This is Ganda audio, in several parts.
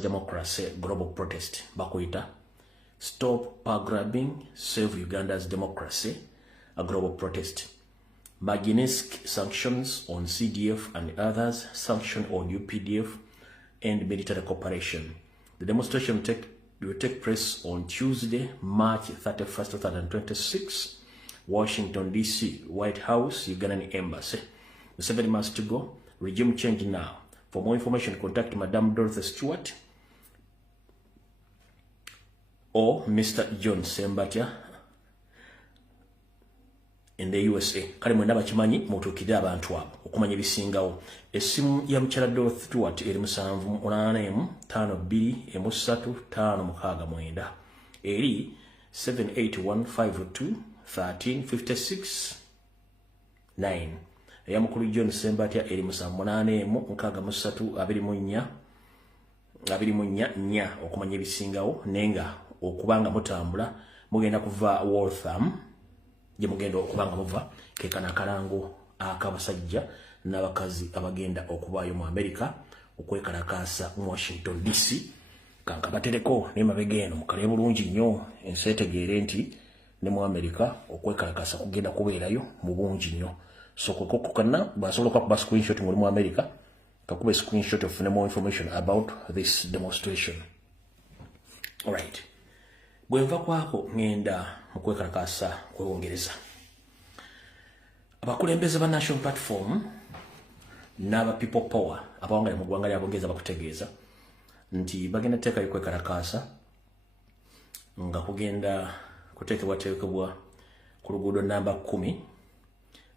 Democracy global protest bakuita stop power grabbing save Uganda's democracy a global protest. Magnitsky sanctions on CDF and others, sanction on UPDF and military cooperation. The demonstration will take place on Tuesday, March 31st, 2026, Washington DC, White House, Ugandan Embassy. 7 months to go. Regime change now. For more information, contact Madame Dorothy Stewart or Mr. John Sembatia in the USA. Kale mwenda bakimanyi mutukide abantu abo okumanya bisingawo. Esimu ya mchala Dorothy Stewart eri 7853569 eri 781521356 9. Ya mukulu John Sembatia eri 78324 okumanya ebisingawo nenga okubanga mutambula mugenda kuva Waltham je mugenda okubanga muva kekana kalango akabasajja n'abakazi abagenda okubayo mu America okwekalakasa mu Washington DC kanka batereko ne mabegeno mukale bulungi nnyo ensetegeere nti ne mu America okwekalakasa kugenda kubeerayo mu bungi nnyo. So kokokana basobola kuba screenshot mu America kakube screenshot of more information about this demonstration. All right. Bwenva kwako ngenda mukwekalakasa kwewongereza. Abakulembeze ba National Platform n'aba People Power abawangala mu gwanga lyabongeza bakutegeeza nti bagenda teka yokwekalakasa nga kugenda kutekebwa ku luguudo namba 10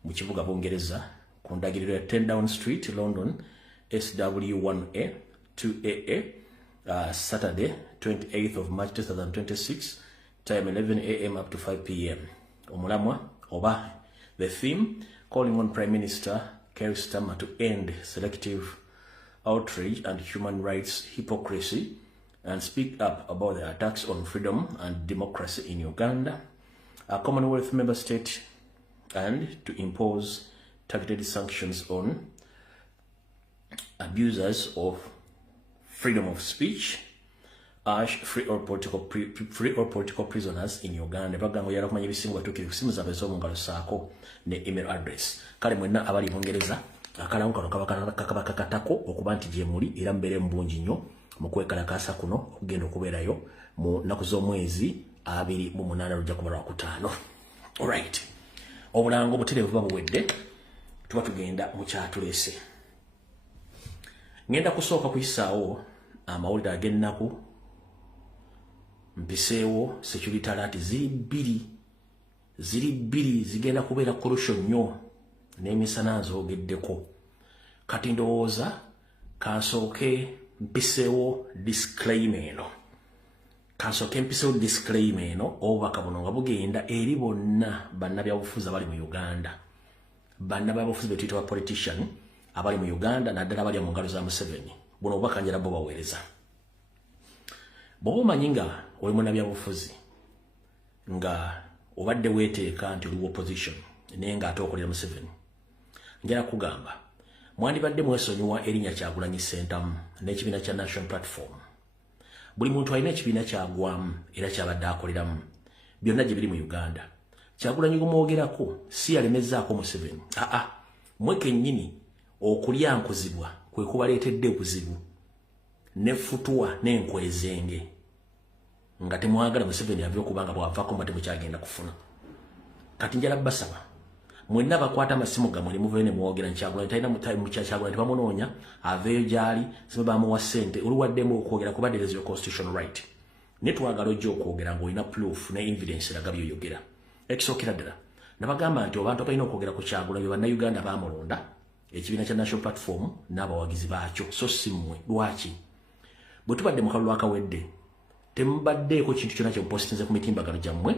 mu kibuga Bungereza ku ndagiriro ya 10 Down Street, London, SW1A 2AA, Saturday 28th of March 2026, time 11 a.m. up to 5 p.m. Omulamwa oba the theme calling on Prime Minister Keir Starmer to end selective outrage and human rights hypocrisy and speak up about the attacks on freedom and democracy in Uganda, a Commonwealth member state, and to impose targeted sanctions on abusers of freedom of speech, free all political prisoners in Uganda. Bagango yara kumanya bisingo batukire kusimu za bezo mungalo sako ne email address. Kale mwenna abali Bungereza akala nkalo kakatako okuba nti je muli era mbere mbungi nnyo mu kwekalakasa kuno okugenda okubeerayo mu naku z'omwezi 28 rujja kuba Lwakutaano. All right. Obulango buterevu buba buwedde tuba tugenda mu kyatulese. Ngenda kusooka kuyisaawo amawulire ag'ennaku mpiseewo security alert ziri bbiri zigenda kubeera korosho nnyo n'emisana nzoogeddeko. Kati ndowooza kansooke mpiseewo disclaimer eno obubaka buno nga bugenda eri bonna bannabyabufuzi abali mu Uganda, bannabyabufuzi be tuyita politician abali mu Uganda naddala abali mu ngalo za Museveni. Buno obubaka njala bo baweereza. Bw'oba omanyi nga oli munnabyabufuzi nga obadde weeteeka nti oli opposition naye nga ate okolera Museveni, njala kugamba mwandibadde mwesonyiwa erinnya Kyagulanyi Ssentamu n'ekibiina kya National Platform. Buli muntu alina ekibiina kyagwamu era kyabadde akoleramu byonna gye biri mu Uganda. Kyagulanyi gumwogerako si yalemezzaako Museveni. Mwe kennyini okulyankuzibwa kwe kubaleetedde obuzibu n'effutuwa n'enkwezenge nga temwagala Museveni avire okubanga bw'avaako mba temukyagenda kufuna. Kati njala basaba mwenna bakwata amasimu gammwe ne muveyo ne mwogera Kyagulanyi talina mu Kyagulanyi tebamunoonya aveeyo gy'ali sibe bamuwa ssente oluwaddemu okwogera kuba there is your constitutional right. Ne twagala ojja okwogera ng'olina proof ne evidence eraga by'oyogera. Ekisookera ddala nabagamba nti abantu abalina okwogera ku Kyagulanyi bannayuganda baamulonda ekibiina kya National Platform n'abawagizi baakyo so si mmwe. Lwaki bwe tubadde mu kalulu akawedde temubaddeeko kintu kyonna kye mupositinze ku mitimbagano gyammwe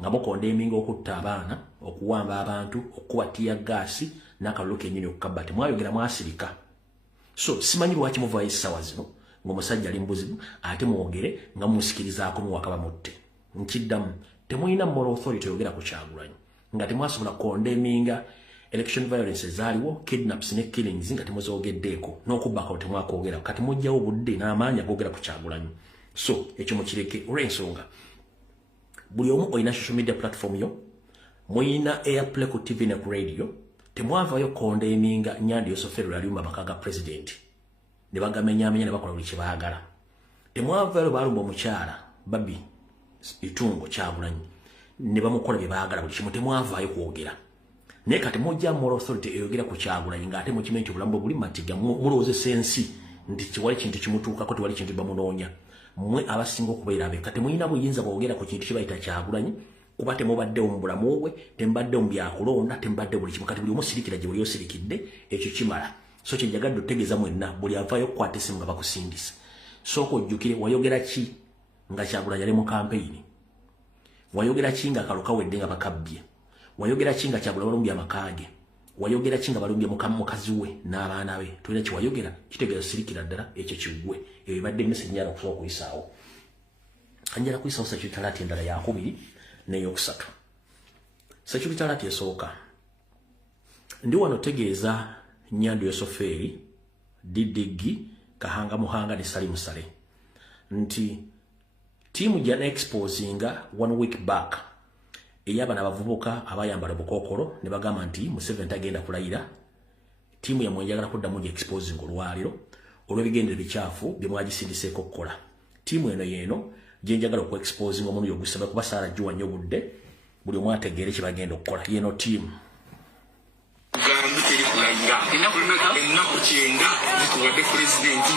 nga mukondeminga okutta abaana, okuwamba abantu, okukuba ttiya gaasi n'akalulu kennyini okukabba. Temwayogera mwasirika. So simanyi lwaki muvaayo essaawa zino ng'omusajja ali mu buzibu ate mwogere nga mumusikirizaako muwakaba mutte. Nkiddamu temulina moral authority oyogera ku Kyagulanyi nga temwasobola kondeminga election violence zaliwo, kidnaps ne killings nga temuzogeddeeko n'okubbako temwakoogera kati mujjawo budde n'amaanyi agoogera ku Kyagulanyi. So ekyo mukireke olw'ensonga buli omu olina social media platform yo, muyina airplay ku TV ne ku radio, temwavayo kondeminga Nyandi Yosofero yalumba makaga president ne bagamenyaamenya ne bakola buli kye baagala. Temwavayo balumba omukyala Babi Itungo Kyagulanyi ne bamukola bye baagala buli kimu, temwavayo kwogera. Naye kati mujja moral authority eyogera ku Kyagulanyi ng'ate mu kimenyi obulamu buli matiga mulowooze sensi nti kiwali kintu kimutuukako tewali kintu bamunoonya. Mmwe abasinga okubeera be kati muyina buyinza bwogera ku kintu kibayita Kyagulanyi kuba temubaddewo mu bulamu bwe, temubaddewo mu byakulonda, temubaddewo buli kimu. Kati buli omusirikira gye buli osirikidde ekyo kimala. So kyenjagadde otegeeza mwenna buli avaayo okukwata essimu nga bakusindisa. Sooka ojjukire wayogera ki nga Kyagulanyi ali mu kampeyini? Wayogera ki nga akalo kawedde nga bakabbye? Wayogera ki nga Kyagulanyi balumbye amakaage? Wayogera ki nga balumbye mukazi we n'abaana be? Tulina kiwayogera kitegeeza sirikira ddala ekyo kiggwe. Eyo ebadde message njala okusobola okuyisaawo. Anjala kuyisaawo security alert endala yakubiri n'eyokusatu. Security alert esooka. Ndi wano tegeeza Nyandi Yosofero, Didigi, Kahanga Muhanga ne Sali Musale nti tiimu jana exposinga 1 week back eyaba n'abavubuka abayambala bukokolo ne bagamba nti Museveni tagenda kulayira. Tiimu ya mwenjagala kuddamu gye exposing olwaliro olw'ebigendero bikyafu bye mwagisindiseeko okukola. Tiimu eno yeeno gye njagala okuexposing omulundi ogusaba kuba Sarah Jua nnyo budde buli omu ategeere kye bagenda okukola. Yeeno tiimu ennaku kyenda zituwadde pulezidenti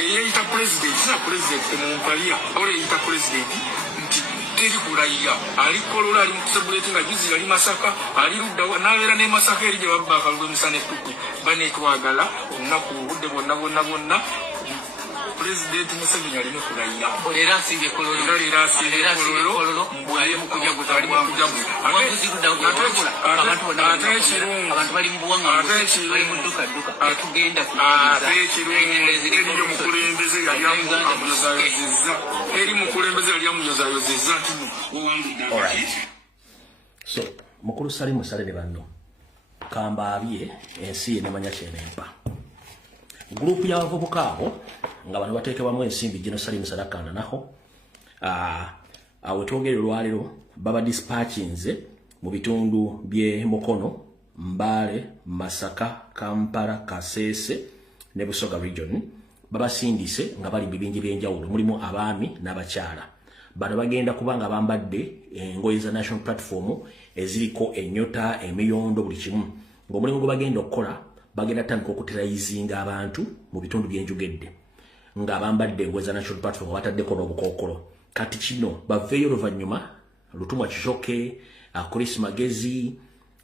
eyeyita pulezidenti na pulezidenti mumpalia ola eyita pulezidenti nti teri kulayira ali kolola ali mukusebuleti nga juzi yali Masaka ali ludda n'abeera ne Masaka eri gye babba akalulu emisana ettuku banetwagala olunaku obudde bonna Presidenti Museveni alina kulayira. Olera asibye kololo. Mbwaye mukujaguza ali mukujaguza. Abantu bali mbuwanga bali muduka atugenda kujaguza. Eriyo mukulembeze yali amuyozayozezza. Eri mukulembeze yali amuyozayozezza tino. Alright. So, mukulu Sali Musale ne banno. Kambaabye ensi enemanya kyenempa. Grupu y'abavubuka abo nga bano bateekebwamu ensimbi Gino Sali Musale akkaana naho wetwogere olwaliro baba dispatchinze mu bitundu by'e Mukono, Mbale, Masaka, Kampala, Kasese ne Busoga region babasindise nga bali bibingi by'enjawulo mulimu abaami n'abakyala. Bano bagenda kubanga bambadde engoye za national platform eziriko ennyota, emiyondo, buli kimu. Ng'omulimu gwe bagenda okukola bagenda tandika okuterayizinga abantu mu bitundu by'enjogedde nga bambadde engoye za national platform bataddeko n'obukookolo. Kati kino baveeyo oluvannyuma Lutumwa Kishoke, Chris Magezi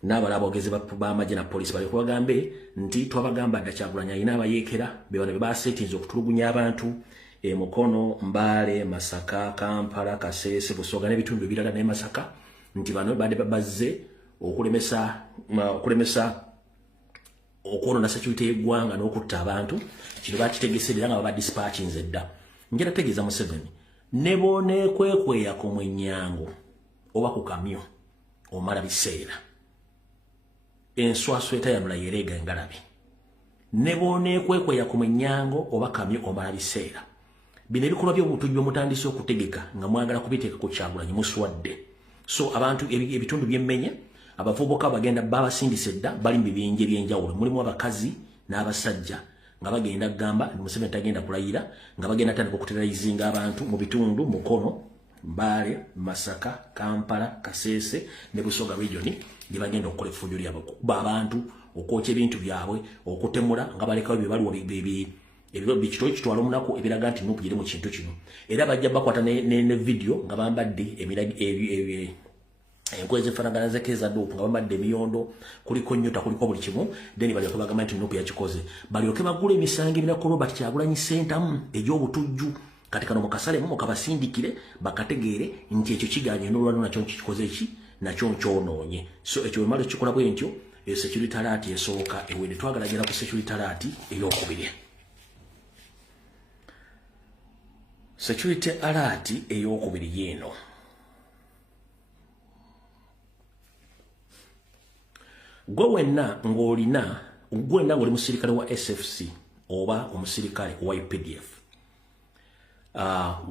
n'abalala abogezi b'amagye na poliisi bali kubagambe nti twabagamba dda Kyagulanyi alina abayeekera be bano be baseetinze okutulugunya abantu Mukono, Mbale, Masaka, Kampala, Kasese, Busoga n'ebitundu ebirala ne Masaka nti bano badde bazze okulemesa okwonona security y'eggwanga n'okutta abantu. Kino bakitegeserera nga baba dispatchinze dda. Njala tegeeza Museveni ne booneekwekweya ku mwenyango oba ku kamyo omala biseera enswaswa etayamula yereega engalabi. Ne booneekwekweya ku mwenyango oba kamyo omala biseera. Bino ebikolwa by'obutujju mutandise okutegeka nga mwagala kubiteeka ku Kyagulanyi muswadde. So abantu ebitundu by'emmenya abavubuka bagenda babasindise dda bali mu bibinja eby'enjawulo mulimu abakazi n'abasajja nga bagenda gamba Museveni tagenda kulayira nga bagenda tandika okuterayizinga abantu mu bitundu Mukono, Mbale, Masaka, Kampala, Kasese ne Busoga region gye bagenda okukola effujjo lyabwe okukuba abantu okwokya ebintu byabwe okutemula nga balekawo byebaluwa ebiro bikitoi kitwala omunaku ebiraga nti Nuupu giri mu kintu kino. Era bajja bakwata ne video nga bambadde engoye zefaanagana zekeza Nuupu nga bambadde emiyondo kuliko nnyota kuliko buli kimu then balyoke bagamba nti Nuupu yakikoze balyoke bagula emisango ebinako Robert Kyagulanyi sentamu egy'obutujju kati kano mukasalemu mukabasindikire bakategeere nti ekyo kiganye n'olwano nakyo kikoze eki nakyo nkyonoonye. So ekyo wemala kikola bwe ntyo security alert esooka ewedde twagalagera ku security alert ey'okubiri. Security alert ey'okubiri yeeno gwe wenna ng'oli musirikale wa SFC oba omusirikale wa UPDF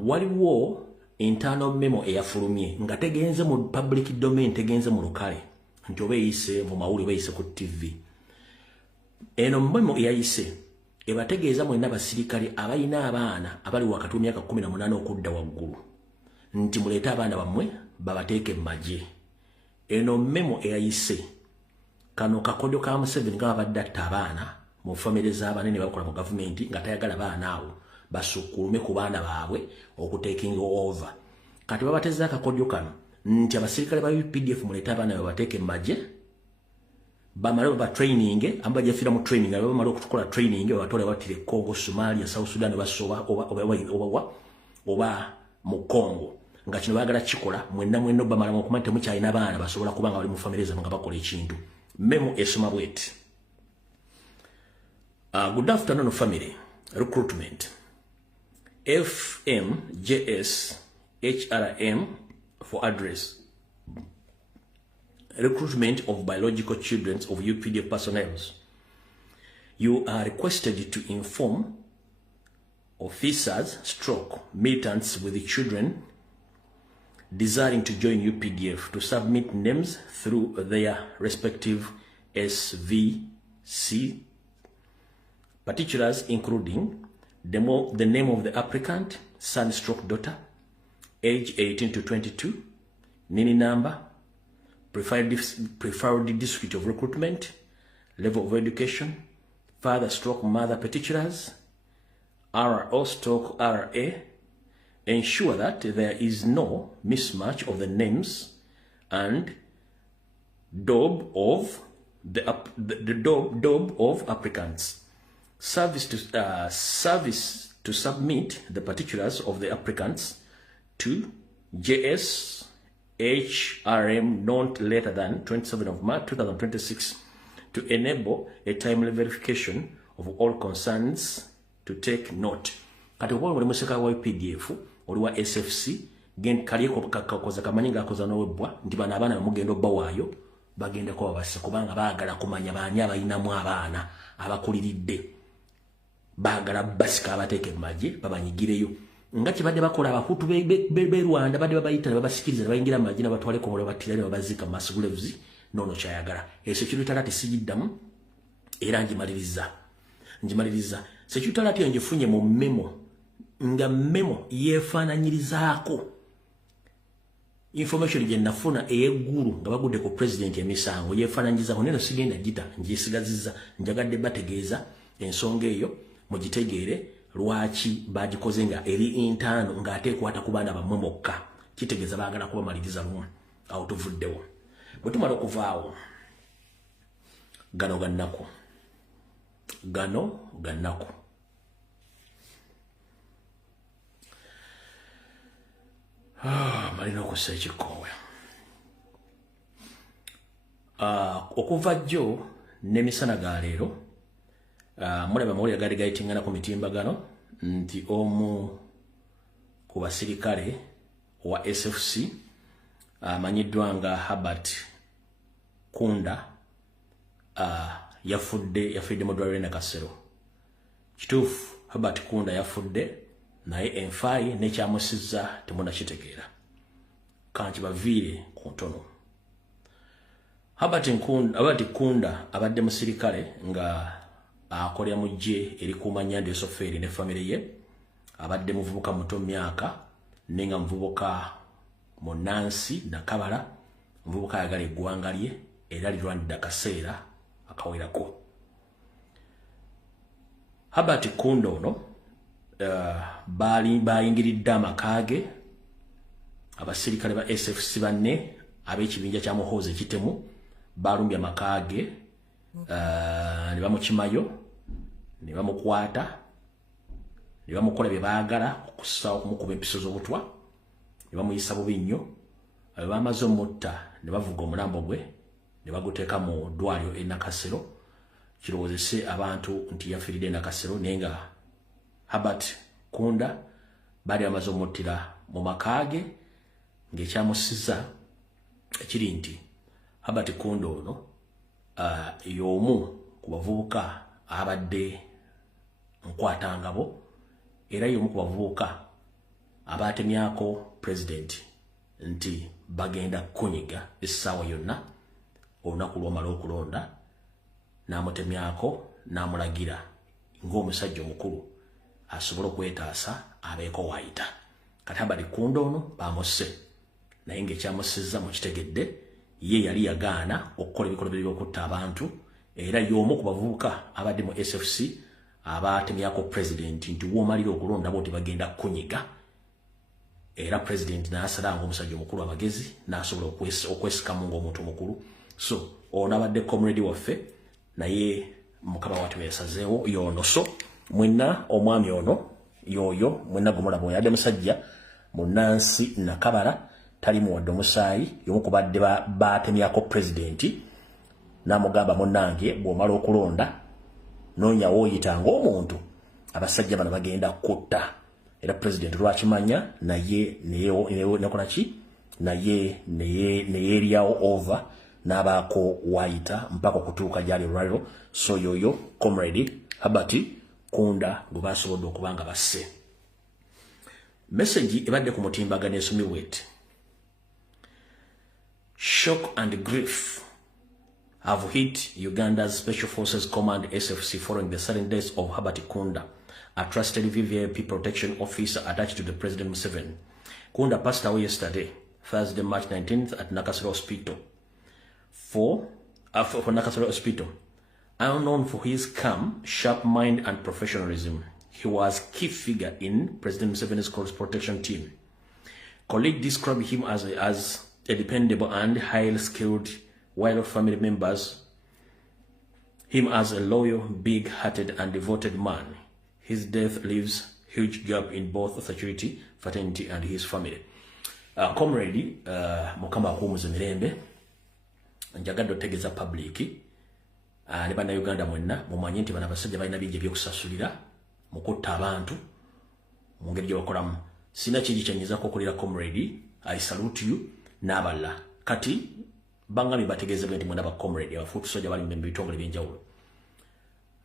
waliwo internal memo eyafulumye nga tegenze mu public domain, tegenze mu lukale nti oba eyise mu mawulire eyise ku TV. Eno memo eyayise ebategeeza mwenna basirikale abalina abaana abali wakati w'emyaka 18 okudda waggulu nti muleete abaana bammwe babateeke mu magye. Eno memo eyayise kano kakodyo ka Museveni nga babadde atta abaana mu famire z'abaana ne bakola mu gavumenti nga tayagala baana abo basukulume ku baana baabwe okutekinga over. Kati babateza akakodyo kano nti abasirikale ba UPDF muleete abaana babateeke mu magye bamale ba training amba jafira mu training aba bamale okutukola training batole batire Congo, Somalia, South Sudan basoba oba mu Congo nga kino bagala kikola mwenna bamala okumante mu China baana basobola kubanga bali mu family zaabwe nga bakola ekintu. Memo esoma bwet. Good afternoon family. Recruitment. FMJS HRM for address. Recruitment of biological children of UPDF personnel. You are requested to inform officers militants with the children desiring to join UPDF to submit names through their respective SVC, particulars including the name of the applicant, son/daughter, age 18 to 22, NINI number, preferred district of recruitment, level of education, father/mother particulars, RO/RA. Ensure that there is no mismatch of the names and DOB of the DOB of applicants. Service to submit the particulars of the applicants to JS HRM not later than 27 of March 2026 to enable a timely verification of all concerns to take note. Kati wali wali musika wa UPDF oli wa SFC gen kalieko kakoza kamanyinga akoza nowebwa ndi bana abana mugendo bawayo bagenda kwa basa kubanga baagala kumanya banya bayinamu abaana abakuliridde baagala basika abateeke maji babanyigireyo ngati badde bakola abahutu be Rwanda badde babayita babasikiriza bayingira maji na batwale ko babatirane babazika masgulevuzi nono kyayagala security alati sijiddamu era njimaliriza security alati njifunye mu memo nga memo yefananyirizaako information gye nafuna ey'eggulu nga bagudde ku president emisango yefananyirizaako neno sigenda gita njisigaziza njagadde bategeeza ensonga eyo mugitegeere lwaki bagikoze nga eri intano ng'ate ekwata ku baana bammwe mokka kitegeeza baagala kubamaliriza lumu awo tuvuddewo bwe tumala okuvaawo gano gannaku malina okussa ekikoowe okuva jjo n'emisana ga leero mulaba amawulire gaali gayitingana ku mitimbagano nti omu ku basirikale wa SFC amanyiddwa nga Herbert Kunda yafudde mu ddwaliro e Nakasero. Kituufu Herbert Kunda yafudde naye enfaayi n'ekyamusizza temunnakitegeera kanti baviire ku ntono. Herbert Kunda abadde musirikale nga akolera mu ggye erikuuma nnyanja esofeeri ne famire ye, abadde muvubuka muto myaka nenga muvubuka munansi nakabala, muvubuka ayagala eggwanga lye era lirwanidde akaseera akawerako. Herbert Kunda ono bayingiridde amaka ge abasirikale ba SFC banne ab'ekibinja kya Muhoozi Kitemu balumbye amaka ge ne bamukimayo ne bamukwata ne bamukola bye baagala okussa okumukuba empiso z'obutwa ne bamuyisa bubi nnyo. Bamaze omutta ne bavuga omulambo gwe ne baguteeka mu ddwaliro e Nakasero kirowoozese abantu nti yafiiridde e Nakasero naye nga Herbert Kunda baali bamaze omuttira mu maka ge ng'ekyamusizza ekiri nti Herbert Kunda ono y'omu ku bavubuka abadde nkwatangabo era y'omu ku bavubuka abatemyako president nti bagenda kunyiga essaawa yonna olunaku lw'omala okulonda n'amutemyako n'amulagira ng'omusajja omukulu asobole okwetaasa abeeko waayita kati abali kunda ono bamusse naye ng'ekyamussizza mukitegedde ye yali yagaana okukola ebikolwa by'okutta abantu era y'omu ku bavubuka abadde mu SFC abatemyako president nti w'omalira okulonda bo tebagenda kunyiga era president n'asalanga omusajja omukulu abagezi n'asobola okwesikamu ng'omuntu mukulu so ono abadde comrade waffe naye mukama watu yasazeewo yono so mwenna omwami ono yoyo mwenna gumulaba oyo adde musajja munansi nakabala tali muwadde omusaayi y'omu ku badde batemyako president n'amugamba munnange bw'omala okulonda noonya wooyitanga omuntu abasajja bano bagenda kutta era president lwakimanya naye nekolaki naye neyeeryawo over n'abaako waayita mpaka okutuuka gyali olwaliro so yoyo comrade Herbert Kunda gwe basobodde okuba nga basse message ebadde ku mutimbagano esomibwa eti shock and grief have hit Uganda's Special Forces Command SFC following the sudden death of Herbert Kunda, a trusted VVIP protection officer attached to the President Museveni. Kunda passed away yesterday, Thursday, March 19th at Nakasero Hospital. For Nakasero Hospital, unknown for his calm, sharp mind and professionalism, he was a key figure in President Museveni's close protection team. Colleagues described him as a dependable and highly skilled, while family members him as a loyal, big-hearted and devoted man. His death leaves huge gap in both security, fraternity and his family. Comrade Mukama Akumuze Mirembe njagadde otegeeza public ne bannayuganda mwenna mumanye nti bano abasajja balina bingi ebyokusasulira mu kutta abantu mu ngeri gye bakolamu sina kingi kyenyizaako okulira comrade I salute you n'abalala kati bangami bategeezebwa nti mwena ba comrade abafuutu soja bali mu bitongole by'enjawulo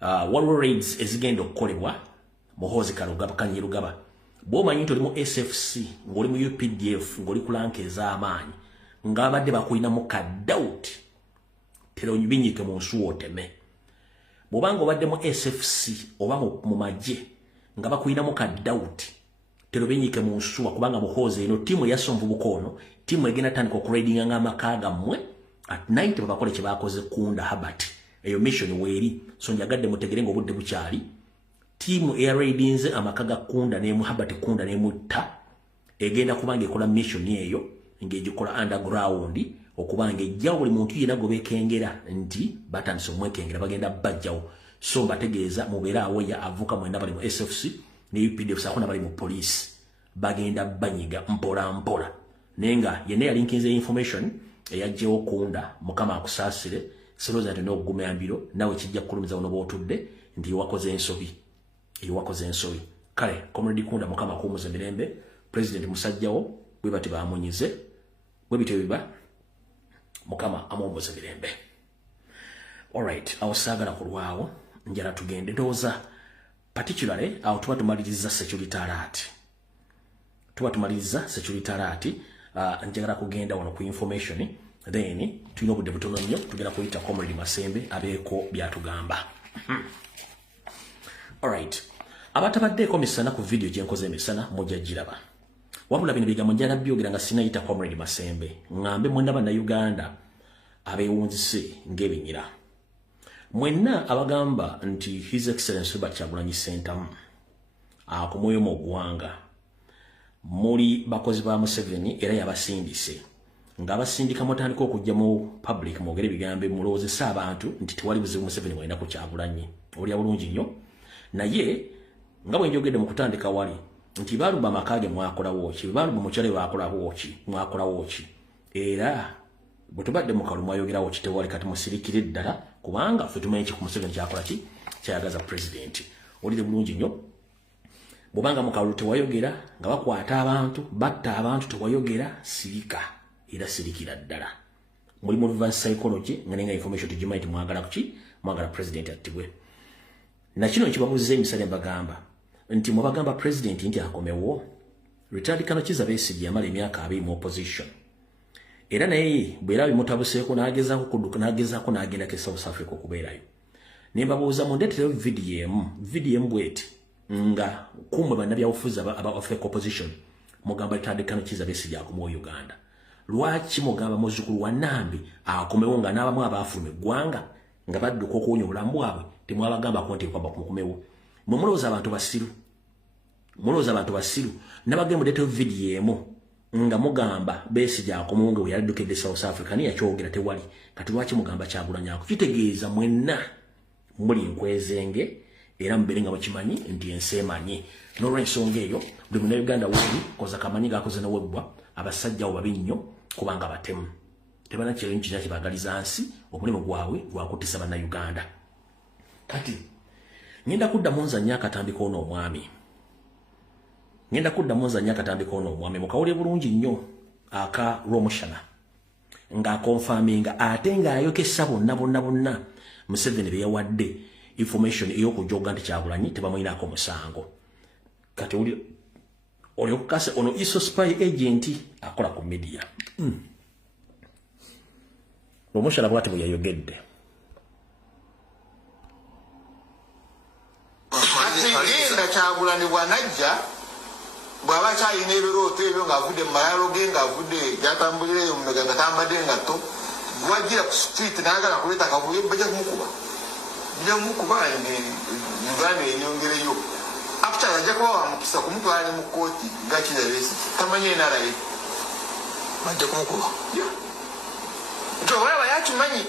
waliwo raids ezigenda okukolebwa muhoozi Kanyeri Rugaba bw'omanyi nti oli mu SFC ng'oli mu UPDF ng'oli ku lanka ez'amaanyi ng'abadde bakulinamu ka doubt teronyibinyiike mu nsuwa oteme bw'obanga obadde mu SFC oba mu magye nga bakulinamu ka doubt terobinyiike mu nsuwa kubanga muhoozi eno tiimu eyassa omuvubuka ono tiimu egenda tandika okuredinga ng'amaka gammwe at night babakole kye bakoze Kunda Herbert eyo mission weeri so njagadde mutegere ng'obudde bukyali tiimu eyaredinze amaka ga Kunda n'emu Herbert Kunda n'emutta egenda kubanga ekola mission eyo ng'egikola underground okubanga ejjawo buli muntu yenna gwe beekengera nti batandise omwekengera bagenda bajjawo so mbategeeza mubeere awoya avuka mwenna bali mu SFC ne UPDF saako n'abali mu police bagenda banyiga mpola mpola naye nga yenna yalinkinze information eyajjewo Kunda mukama akusaasire sirowooza nti n'okuguma mbiro nawe kijja kukulumiza wano bw'otudde nti ewakoze ensobi kale comrade Kunda mukama akuumuze mirembe president musajjawo bwe bati baamunyize bwe bityo biba mukama amuwumbuze mirembe alright awo saagala kulwawo njala tugende ndowooza particularly awo tuba tumaliriza security alert njagala kugenda wano ku information then tulina obudde butono nnyo tugenda kuyita comrade Masembe abeeko byatugamba alright abatabaddeeko misana ku video gye nkoze emisana mujja giraba wabula bino bigambo njala byogera nga sinayita comrade Masembe ngambe mwenna bannayuganda abeewunzise ng'ebinyira mwenna abagamba nti his excellence Robert Kyagulanyi Ssentamu akomwoyo mu ggwanga muli bakozi ba Museveni era yabasindise ng'abasindika mutandika okujja mu public mwogere bigambe mulowoozesa abantu nti tewali buzibu Museveni walina ku Kyagulanyi olya bulungi nnyo naye nga bwe njogedde mu kutandika wali nti baaluba amakaage mwakolawo ki baaluba mukyale mwakolawo ki era bwe tubadde mu kalu mwayogerawo ki tewali kati musirikire ddala kubanga ffe tumanyi ku Museveni kyakola ki kyayagaza president olire bulungi nnyo bw'obanga mu kalu tewayogera nga bakwata abantu batta abantu tewayogera sirika era sirikira ddala muli mu reverse psychology nga information tujimaiti mwagala kuki mwagala president attibwe na kino kibabuze emisale mbagamba nti mwabagamba president nti akomewo Richard Kanokiza Besigye yamala emyaka 2 mu opposition era naye bwera bimutabuseeko n'agezaako kudduka n'agezaako n'agenda ke South Africa okubeerayo nembabuuza mundeetereyo video bweti nga kumwe bannabyabufuzi aba Africa opposition mugamba Richard Kanokiza Besigye akomewo Uganda lwaki mugamba muzzukulu wa Nambi akomewo nga n'abamu abaafuluma eggwanga nga badduka okuwonya obulamu bwabwe temwabagamba konti kwamba kumukomewo mulowooza abantu basiru nabagenda mudeetereyo video nga mugamba Besigye akomewo nga yaddukidde South Africa niye yakyogera tewali kati lwaki mugamba Kyagulanyi kitegeeza mwenna muli nkwezenge era mbere nga bakimanyi nti ensi emanyi n'olw'ensonga eyo buli munnayuganda woli koza kamanyi gakoze nawebbwa abasajja babi nnyo kubanga batemu tebana kyeyo nkina kibagaliza nsi omulimu gwabwe gwakutisa bannayuganda kati ngenda kuddamu nzannya akatambiko n'omwami mukawulire bulungi nnyo aka Romushana nga konfaminga ate nga ayokesa bonna Museveni bye yawadde information ey'okujoga nti Kyagulanyi tebamuyinako musango kati oli okukase ono iso spy agent akola ku media Romushana bwati bwe yayogedde agenda Kyagulanyi bwanajja bwaba kyalina ebirooto ebyo ng'avudde mu mayalo ge ng'avudde gyatambulirayo mu nga tambadde engatto gwajjira ku street n'ayagala kuleeta kavuyo bajja kumukuba Uganda enyongereyo after ajja kuba wamukisa kumutwala mu kkooti nga Kizabesi tamanyi enaraye bajja kumukuba nti olaba yakimanyi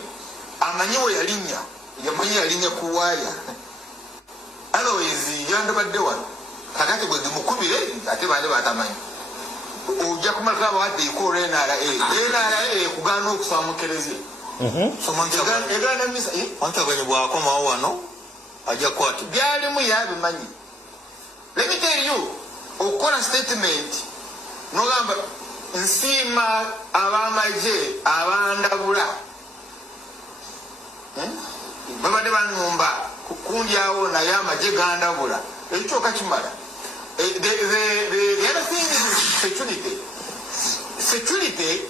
amanyi we yalinnya kuwaaya otherwise yandabadde wano kakati gwe mukubire ate bali batamanyi ojja kumala bawadde ikoolo NRA kugaana okusaba mu Eklezia egana misa wantabanye bwakomawo wano ajja kwati byalimu yabimanyi. Let me tell you, okukola statement nogamba nsiima abamaje abandabula babadde banumba kukundyawo naye amaje gandabula ekyo kakimala. The other thing is security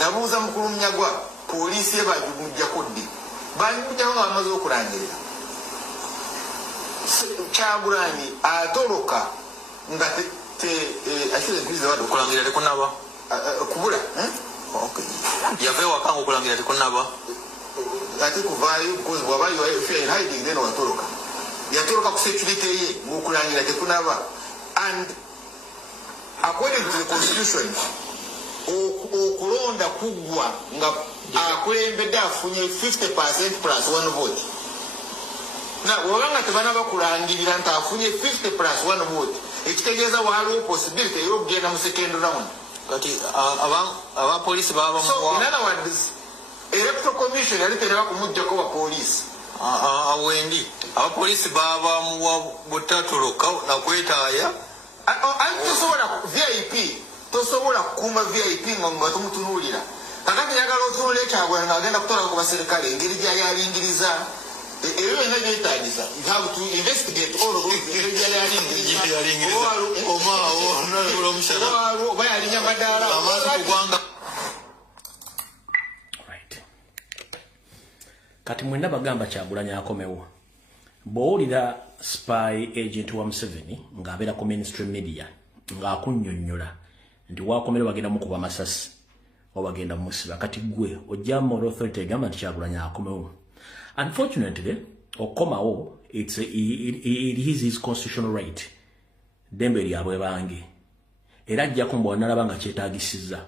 nabuuza mukulu Munyagwa poliisi ebajugujja kuddi bajugujjawo nga bamaze okulangirira Kyagulanyi atoloka nga okulangirira tekunaba kubula yava ewaka nga okulangirira tekunaba ate kuvaayo because bwaba in hiding then watoloka yatoloka ku security ye ng'okulangirira tekunaba. And according to the constitution okulonda kuggwa nga akulembedde afunye 50% plus 1 vote. Na wabanga tebanaba kulangirira nti afunye 50 plus 1 vote ekitegeeza waliwo possibility ey'okugenda mu second round. Kati abapoliisi baba in other words electoral commission yali tereba kumuggyako bapoliisi awendi abapoliisi baba muwa butatoloka nakwetaaya anti tosobola VIP tosobola kukuuma VIP nga tumutunuulira. Kakati njagala otunula Kyagulanyi ng'agenda kutolaka ku baserikale engeri gyali alingiriza ebyo byonna byetaagisa. You have to investigate all of those engeri gyali alingiriza oba yalinya madaala kati mwenda bagamba Kyagulanyi akomewo. Bw'owulira spy agent wa Museveni ng'abeera ku mainstream media ng'akunnyonnyola nti waakomera bagenda mukuba masasi oba bagenda musiba kati gwe ojja mu authority egamba nti Kyagulanyi akomewo. Unfortunately okomawo it is his constitutional right dembe lyabwe bange era ajjako mbu wanalaba nga kyetaagisizza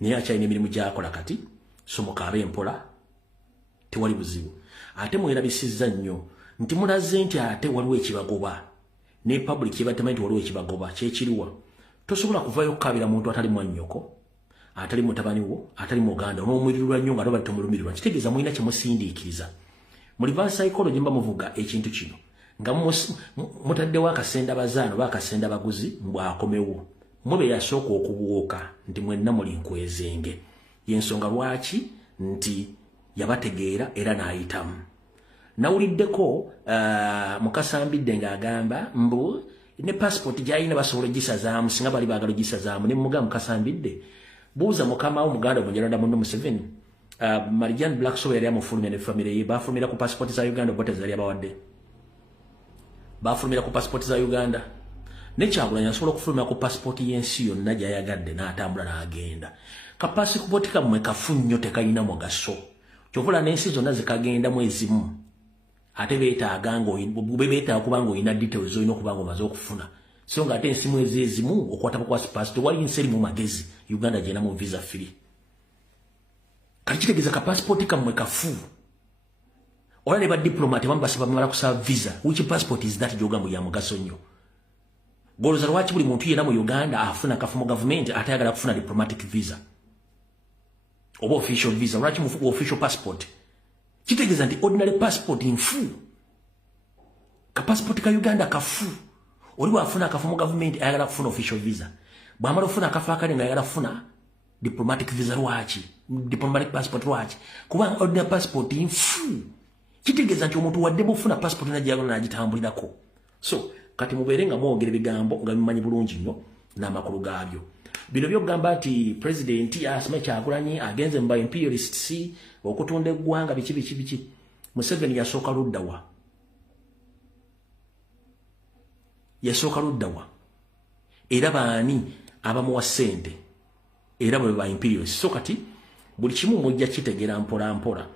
naye akyalina emirimu gy'akola kati somoka abe empola tewali buzibu. Ate mwerabisizza nnyo nti mulaze nti ate waliwo ekibagoba ne public yebatemanyi nti waliwo ekibagoba kyekiriwa. Tosobola kuvaayo okukabira muntu atali mwannyoko atali mutabani wo atali muganda n'omwirirwa nnyo nga bali tomulumirirwa kitegeeza mulina kyemusindiikiriza. Mu reverse psychology mba muvuga ekintu kino nga mutaddewo akasenda bazaano bakasenda baguzi mbwakomewo mube yasooka okubuuka nti mwenna muli nkwezenge yensonga lwaki nti yabategeera era n'ayitamu. Nawuliddeko Mukasambidde ng'agamba mbu ne passport gy'alina basobola ogisazaamu singa bali baagala ogisazaamu ne mugamba Mukasambidde buuza mukama wo muganda omunyalanda munno Museveni Marijan Black Soul yali amufulumya ne famire ye bafulumira ku passport za Uganda bote zali abawadde bafulumira ku passport za Uganda ne Kyagulanyi asobola okufulumira ku passport y'ensi yonna gy'ayagadde n'atambula n'agenda ka passport kamwe kafunnyo tekalina mugaso kyovula n'ensi zonna zikagenda ezimu ate beetaaga kubanga olina details olina okuba nga omaze okufuna so nga ate ensimu ezimu okwata kwa passport tewali nsi erimu magezi Uganda gyena mu visa free kati kitegeeza ka passport kamwe kafu ola ne ba diplomat bambasaba bamala kusaba visa which passport is that gy'ogamba ya mugaso nnyo goloza lwaki buli muntu yena mu Uganda afuna kafumo government atayagala kufuna diplomatic visa oba official visa lwaki mufuko official passport kitegeeza nti ordinary passport nfu ka passport ka Uganda kafu oli wafuna akafumo government ayagala kufuna official visa bwamala ofuna akafa akali ng'ayagala kufuna diplomatic visa lwaki diplomatic passport lwaki kuba ordinary passport nfu kitegeeza nti omuntu wadde bufuna passport najagala n'agitambulirako so kati mubeere nga mwogera ebigambo nga bimanyi bulungi nnyo n'amakulu gaabyo bino byogamba nti president asima Kyagulanyi agenze mu imperialists okutunda eggwanga biki Museveni yasooka luddawa era baani abamuwa ssente era bwe ba imperialists so kati buli kimu mujja kitegeera mpola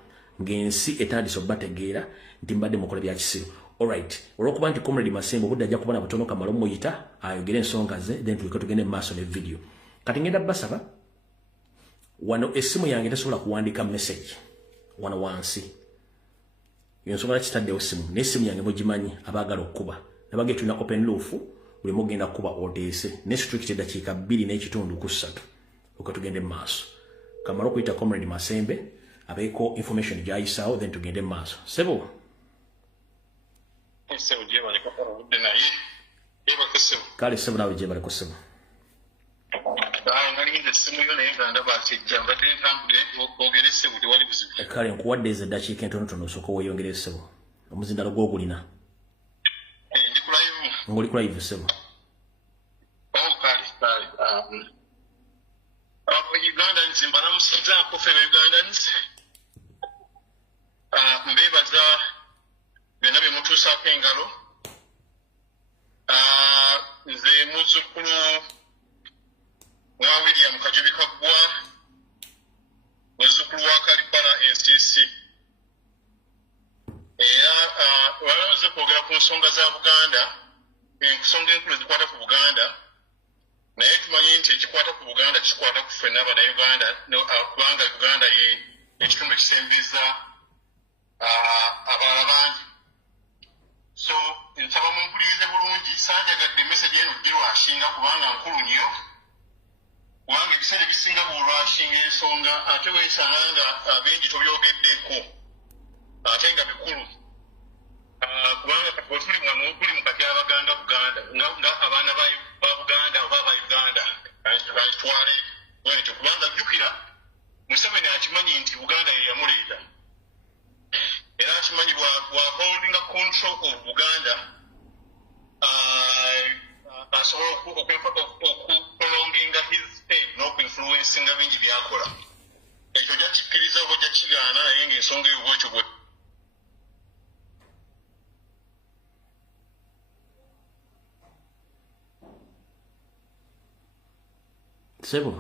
ng'ensi etandise obbategeera nti mbadde mukola bya kisiru. Alright, olwokuba nti Comrade Masembo budde ajja kubona butono kamala omuyita ayogere ensonga ze then tuleke tugende mu maaso ne video. Kati ngenda basaba wano essimu yange tesobola kuwandika message wano wansi yensonga kitaddewo essimu n'essimu yange mugimanyi abaagala okuba nabage tulina open roof buli mugenda kuba oteese ne strict dakiika 2.3 okatugende mu maaso kamala okuyita Comrade Masembe abeeko information gyayisaawo then tugende mu maaso sebo kale sebo nawe gyebaleko sebo kale nkuwadde ezo eddakiika entonotono osooka weeyongere sebo omuzindalo gw'ogulina ng'oli ku live sebo Ugandans mbalamusizaako ffe Ugandans mbeebaza byonna bye mutuusaako engalo nze muzzukulu wa William Kajubi Kaggwa muzzukulu wa Kalibala NCC era walaze kwogera ku nsonga za Buganda ensonga enkulu zikwata ku Buganda naye tumanyi nti ekikwata ku Buganda kikwata ku ffenna Abannayuganda kubanga Uganda ye ekitundu ekisembeza abalala bangi so nsaba mumpulirize bulungi sanjagadde message eno girwashinga kubanga nkulu nnyo kubanga ebiseera ebisinga bwolwashinga ensonga ate weesanga nga abengi tobyogeddeko ate nga bikulu kubanga kati tuli mu kati abaganda Buganda nga abaana ba Buganda oba ba Uganda twale bwetyo kubanga jjukira Museveni akimanyi nti Buganda ye yamuleeta era akimanyi bwa holding a control of Buganda asobola okuprolonginga his stay n'okuinfluencinga bingi byakola ekyo jakikkiriza oba jakigaana naye ng'ensonga eyo bwekyo bwe sebo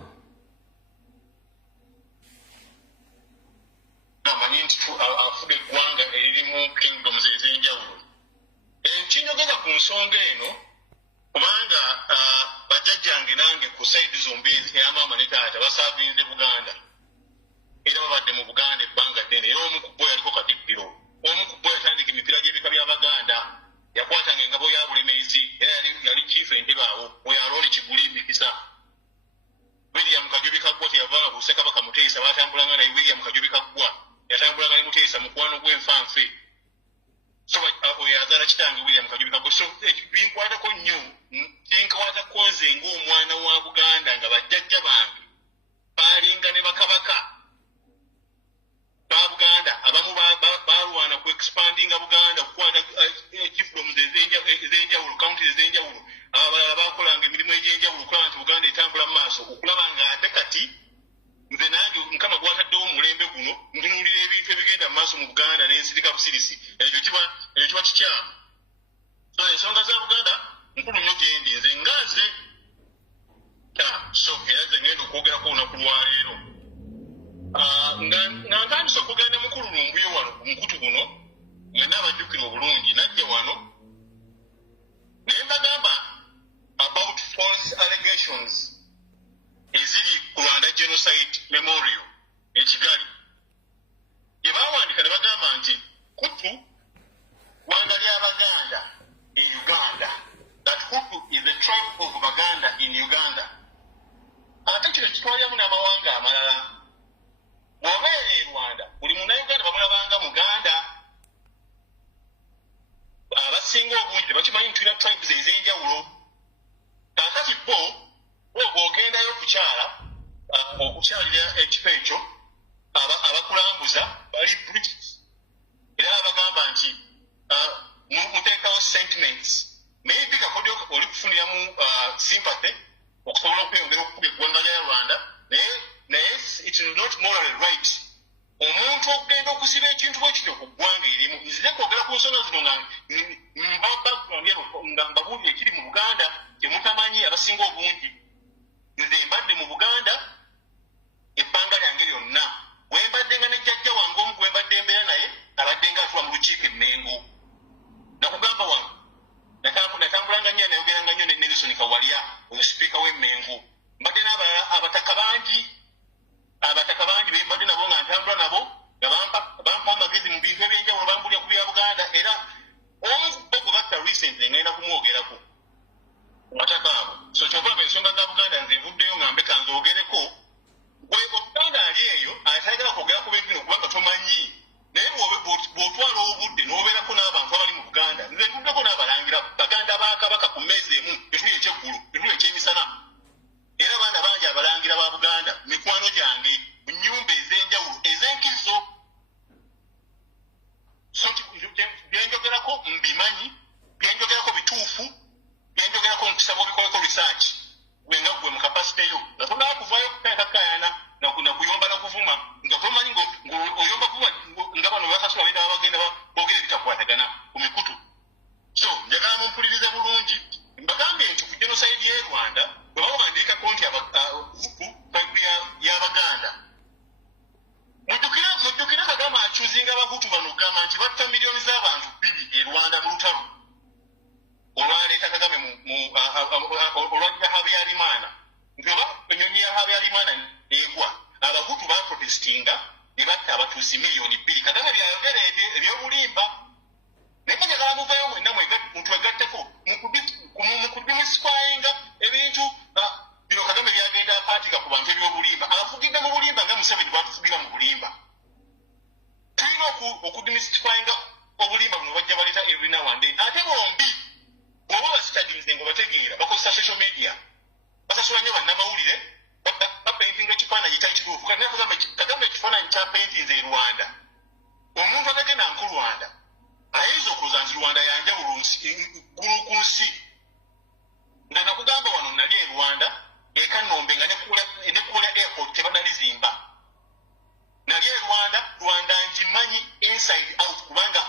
amanyi nti afuga eggwanga eririmu kingdoms ez'enjawulo kinyogeza ku nsonga eno kubanga bajjajjange nange ku saidi zombi ya maama ne taata basaavinze Buganda era babadde mu Buganda ebbanga ddene era omu ku bo yaliko Katikkiro omu ku bo yatandika emipiira gy'ebika by'Abaganda yakwatanga engabo ya Bulemeezi era yali chief entebaawo weyalooli Kiguli Mikisa William Kajubi Kaggwa teyavanga ku Ssekabaka Muteesa batambulanga naye William Kajubi Kaggwa yatambulanga ne Muteesa mukwano gw'enfanfe so oyazaala kitange William Kajubi Kaggwa so binkwatako nnyo kinkwatako nze ng'omwana wa Buganda nga bajjajja bange baalinga ne bakabaka Buganda etambula mu maaso okulaba nga ate kati nze nange Mukama gwataddewo mulembe guno ntunuulira ebintu ebigenda mu maaso mu Buganda n'ensirika busirisi ekyo kiba kikyamu. So ensonga za Buganda nkulu nnyo gye ndi nze nga nze so era nze ngenda okwogerako olunaku lwaleero nga ntandise okugenda mukulu lumbuyo wano ku mukutu guno ngenda abajjukira obulungi najja wano naye mbagamba about false allegations eziri ku Rwanda Genocide Memorial e Kigali. Gye baawandika ne bagamba nti Hutu ggwanga ly'Abaganda in Uganda. That Hutu is the tribe of Baganda in Uganda. Ate kino kitwalyamu n'amawanga amalala. Bw'obeera e Rwanda buli munnayuganda bamulabanga Muganda. Abasinga obungi tebakimanyi nti tulina tribes ez'enjawulo. Kaakati bo bw'ogendayo okukyalira ekifo ekyo abakulambuza bali British era abagamba nti muteekawo sentiments maybe kakodi oli kufuniramu sympathy okusobola okweyongera okukuba eggwanga lya Rwanda naye it is not morally right omuntu okugenda okusiba ekintu bwe kityo ku ggwanga erimu. Nzize kwogera ku nsonga zino nga nga mbabuulira ekiri mu Buganda kyemutamanyi abasinga obungi. Nze mbadde mu Buganda ebbanga lyange lyonna bwe mbadde nga ne jjajja wange omu gwe mbadde mbeera naye abadde nga atuula mu lukiiko e Mengo. Nakugamba wange natambulanga nnyo nayogeranga nnyo ne Nelson Kawalya oyo sipiika w'e Mengo. Mbadde n'abalala abataka bangi be mbadde nabo nga ntambula nabo nga bampa amagezi mu bintu ebyenjawulo bambulya ku bya Buganda era omu bo gwe batta recently ngenda kumwogerako abataka abo. So kyova ensonga za Buganda nze nvuddeyo nga mbe kanzoogereko gwe Buganda ali eyo atayagala kwogera ku bintu bino kubanga tomanyi naye bw'otwala obudde n'obeerako n'abantu abali mu Buganda. Nze nvuddeko n'abalangira Baganda ba Kabaka ku mmeezi emu etulo ekyeggulu etulo ekyemisana era baana bangi abalangira ba Buganda mikwano gyange mu nnyumba ez'enjawulo ez'enkizo. So byenjogerako mbimanyi byenjogerako bituufu byenjogerako nkusaba obikoleko research wenga gwe mu kapasite yo nga tolaba kuvaayo kukayakakayana nakuyomba nakuvuma nga tomanyi oyomba kuvuma nga bano basasula benda babagenda boogera ebitakwatagana ku mikutu. So njagala mumpulirize bulungi mbagambye nti ku genocide y'e Rwanda bwe bawandiikako nti Hutu y'Abaganda mujjukire Kagame akyuzinga Abahutu bano gamba nti batta miliyoni z'abantu 2 e Rwanda mu lutalo olwaleeta Kagame olwajja Habyarimana. Njoba ennyonyi ya Habyarimana egwa Abahutu baprotestinga ne batta Abatuusi miliyoni 2. Kagame byayogera ebyobulimba naye njagala muvayo mwenna mutwegatteko mu kudimiskwayinga ebintu bino Kagame byagenda apaatika ku bantu ebyobulimba. Afugidde mu bulimba nga Museveni bwatufugira mu bulimba. Tulina okudimiskwayinga obulimba buno bajja baleeta every now and then. Ate bombi bw'oba basitadinze nga bategeera bakozesa social media basasula nnyo bannamawulire bapaintinga ekifaananyi kyakituufu. Kagame ekifaananyi kya paintinze e Rwanda omuntu atagenda nku Rwanda ayinza okulooza nti Rwanda yanjawulo ggulu ku nsi. Nga nakugamba wano nali e Rwanda ekanombe nga nekuula airport tebannalizimba. Nali e Rwanda ngimanyi inside out kubanga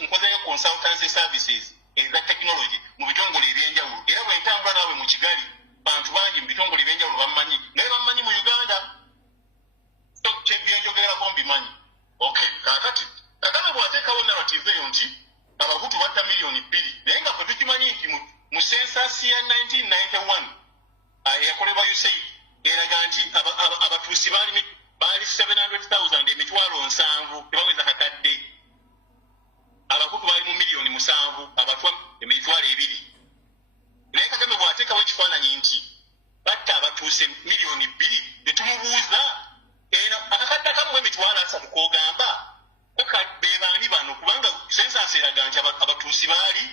nkozeyo consultancy services eza technology mu bitongole ebyenjawulo era bwe ntambula naawe mu Kigali bantu bangi mu bitongole ebyenjawulo bammanyi naye bammanyi mu Uganda. So byenjogerako mbimanyi. Okay, kaakati Kagame bw'ateekawo narrative eyo nti Abahutu batta miliyoni 2 naye nga ffe tukimanyi nti mu census ya 1991 eyakolebwa USAID eraga nti Abatuusi baali 700,000 emitwalo 7 tebaweza kakadde. Abahutu baali mu miliyoni 7 Abatwa emitwalo 2. Naye Kagame bw'ateekawo ekifaananyi nti batta Abatuusi miliyoni 2 ne tumubuuza akakadde akamu emitwalo 3 k'ogamba bebaani bano kubanga census eraga nti Abatuusi baali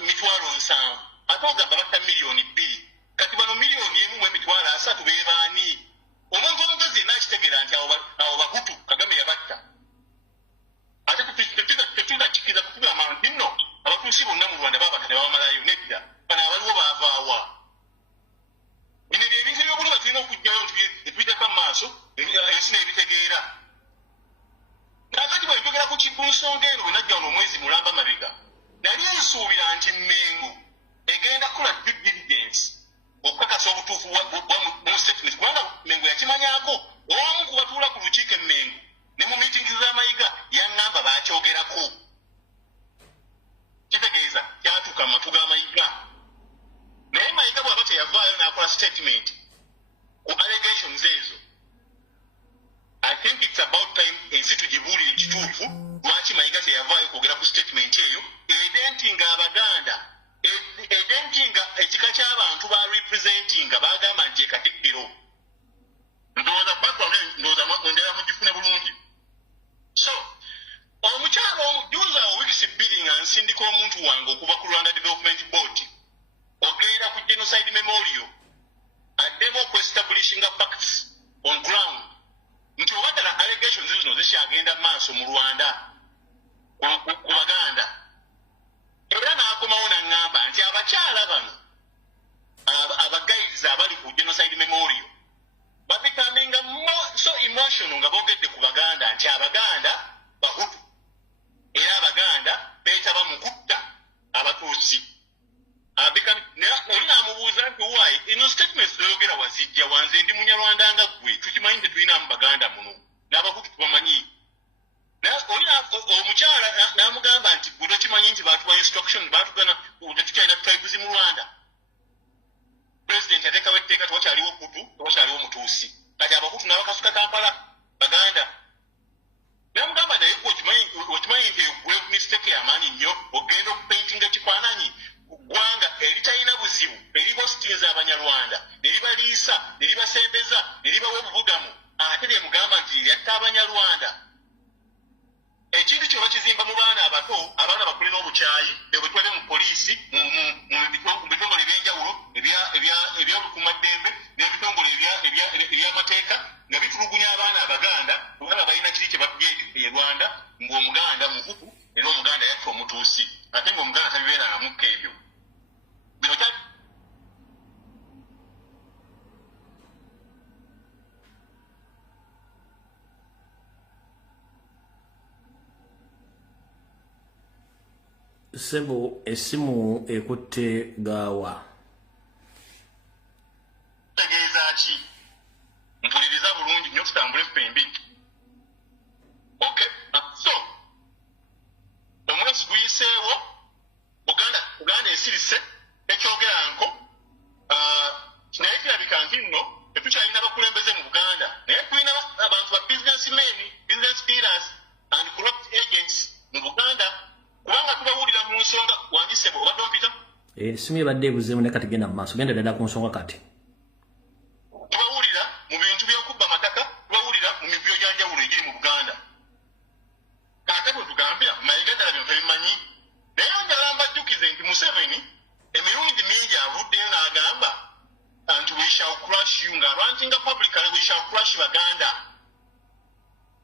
mitwalo 7 ate ogamba batta miliyoni 2 kati bano miliyoni 1 emitwalo 3 bebaani. Omuntu omugezi n'akitegeera nti abo Bahutu Kagame yabatta. Ate tetunakikiza kutugamba nti nno Abatuusi bonna mu Rwanda baabata ne babamalayo nedda bano abaliwo baavaawa. establishing facts on ground. Nti obadala allegations zino zikyagenda maaso mu Rwanda ku Baganda. Era n'akomawo n'aŋŋamba nti abakyala bano abagayizi abali ku genocide memorial becoming more so emotional nga boogedde ku Baganda nti Abaganda bahutu era Abaganda beetaba mu kutta Abatuusi. Oli n'amubuuza nti why ino statements zoyogera wazijja wanze ndi Munyarwanda nga ggwe tukimanyi nti tulina mu Baganda muno n'Abahutu tubamanyi. Omukyala n'amugamba nti gwe tokimanyi nti baatuwa instruction baatugana tetukyalina tribes mu Rwanda. President yateekawo etteeka tewakyaliwo Hutu tewakyaliwo Mutuusi kati Abahutu n'Abakasuka Kampala Baganda. N'amugamba naye gwe okimanyi nti gwe mistake y'amaanyi nnyo ogenda okupaintinga ekifaananyi ku ggwanga eritalina buzibu eribostinza Abanyarwanda neribaliisa neribasembeza neribawa obubugamu ate lyemugamba nti lyatta Abanyarwanda. Ekintu kyoba kizimba mu baana abato abaana bakule n'obukyayi bwetwale mu poliisi mu bitongole ebyenjawulo ebyolukumaddembe n'ebitongole ebyamateeka nga bitulugunya abaana Abaganda kubanga balina kiri kye babyetikeye Rwanda ng'Omuganda Muhutu era Omuganda yatta Omutuusi ate ng'Omuganda tabibeera namukka ebyo. Sebo esimu ekutte gaawa. Tegeeza ki? Mpuliriza bulungi nnyo tutambule ffembi. Okay. So, omwezi guyiseewo Buganda esirise ekyogera nko naye kirabika nti nno tetukyalina bakulembeze mu Buganda naye tulina abantu ba businessmen, business dealers and corrupt agents mu Buganda kubanga tubawulira mu nsonga wandise bo obadde ompita esimu ebadde ebuzeemu ne kati genda mu maaso genda ddala ku nsonga kati. Tubawulira mu bintu by'okubba amataka tubawulira mu mivyo gyanjawulo egiri mu Buganda. Kaate bwe tugambya Mayiga ddala bintu bimanyi naye njala mbajjukize nti Museveni emirundi mingi avuddeyo n'agamba nti we shall crush you ng'abantinga publicly we shall crush Baganda.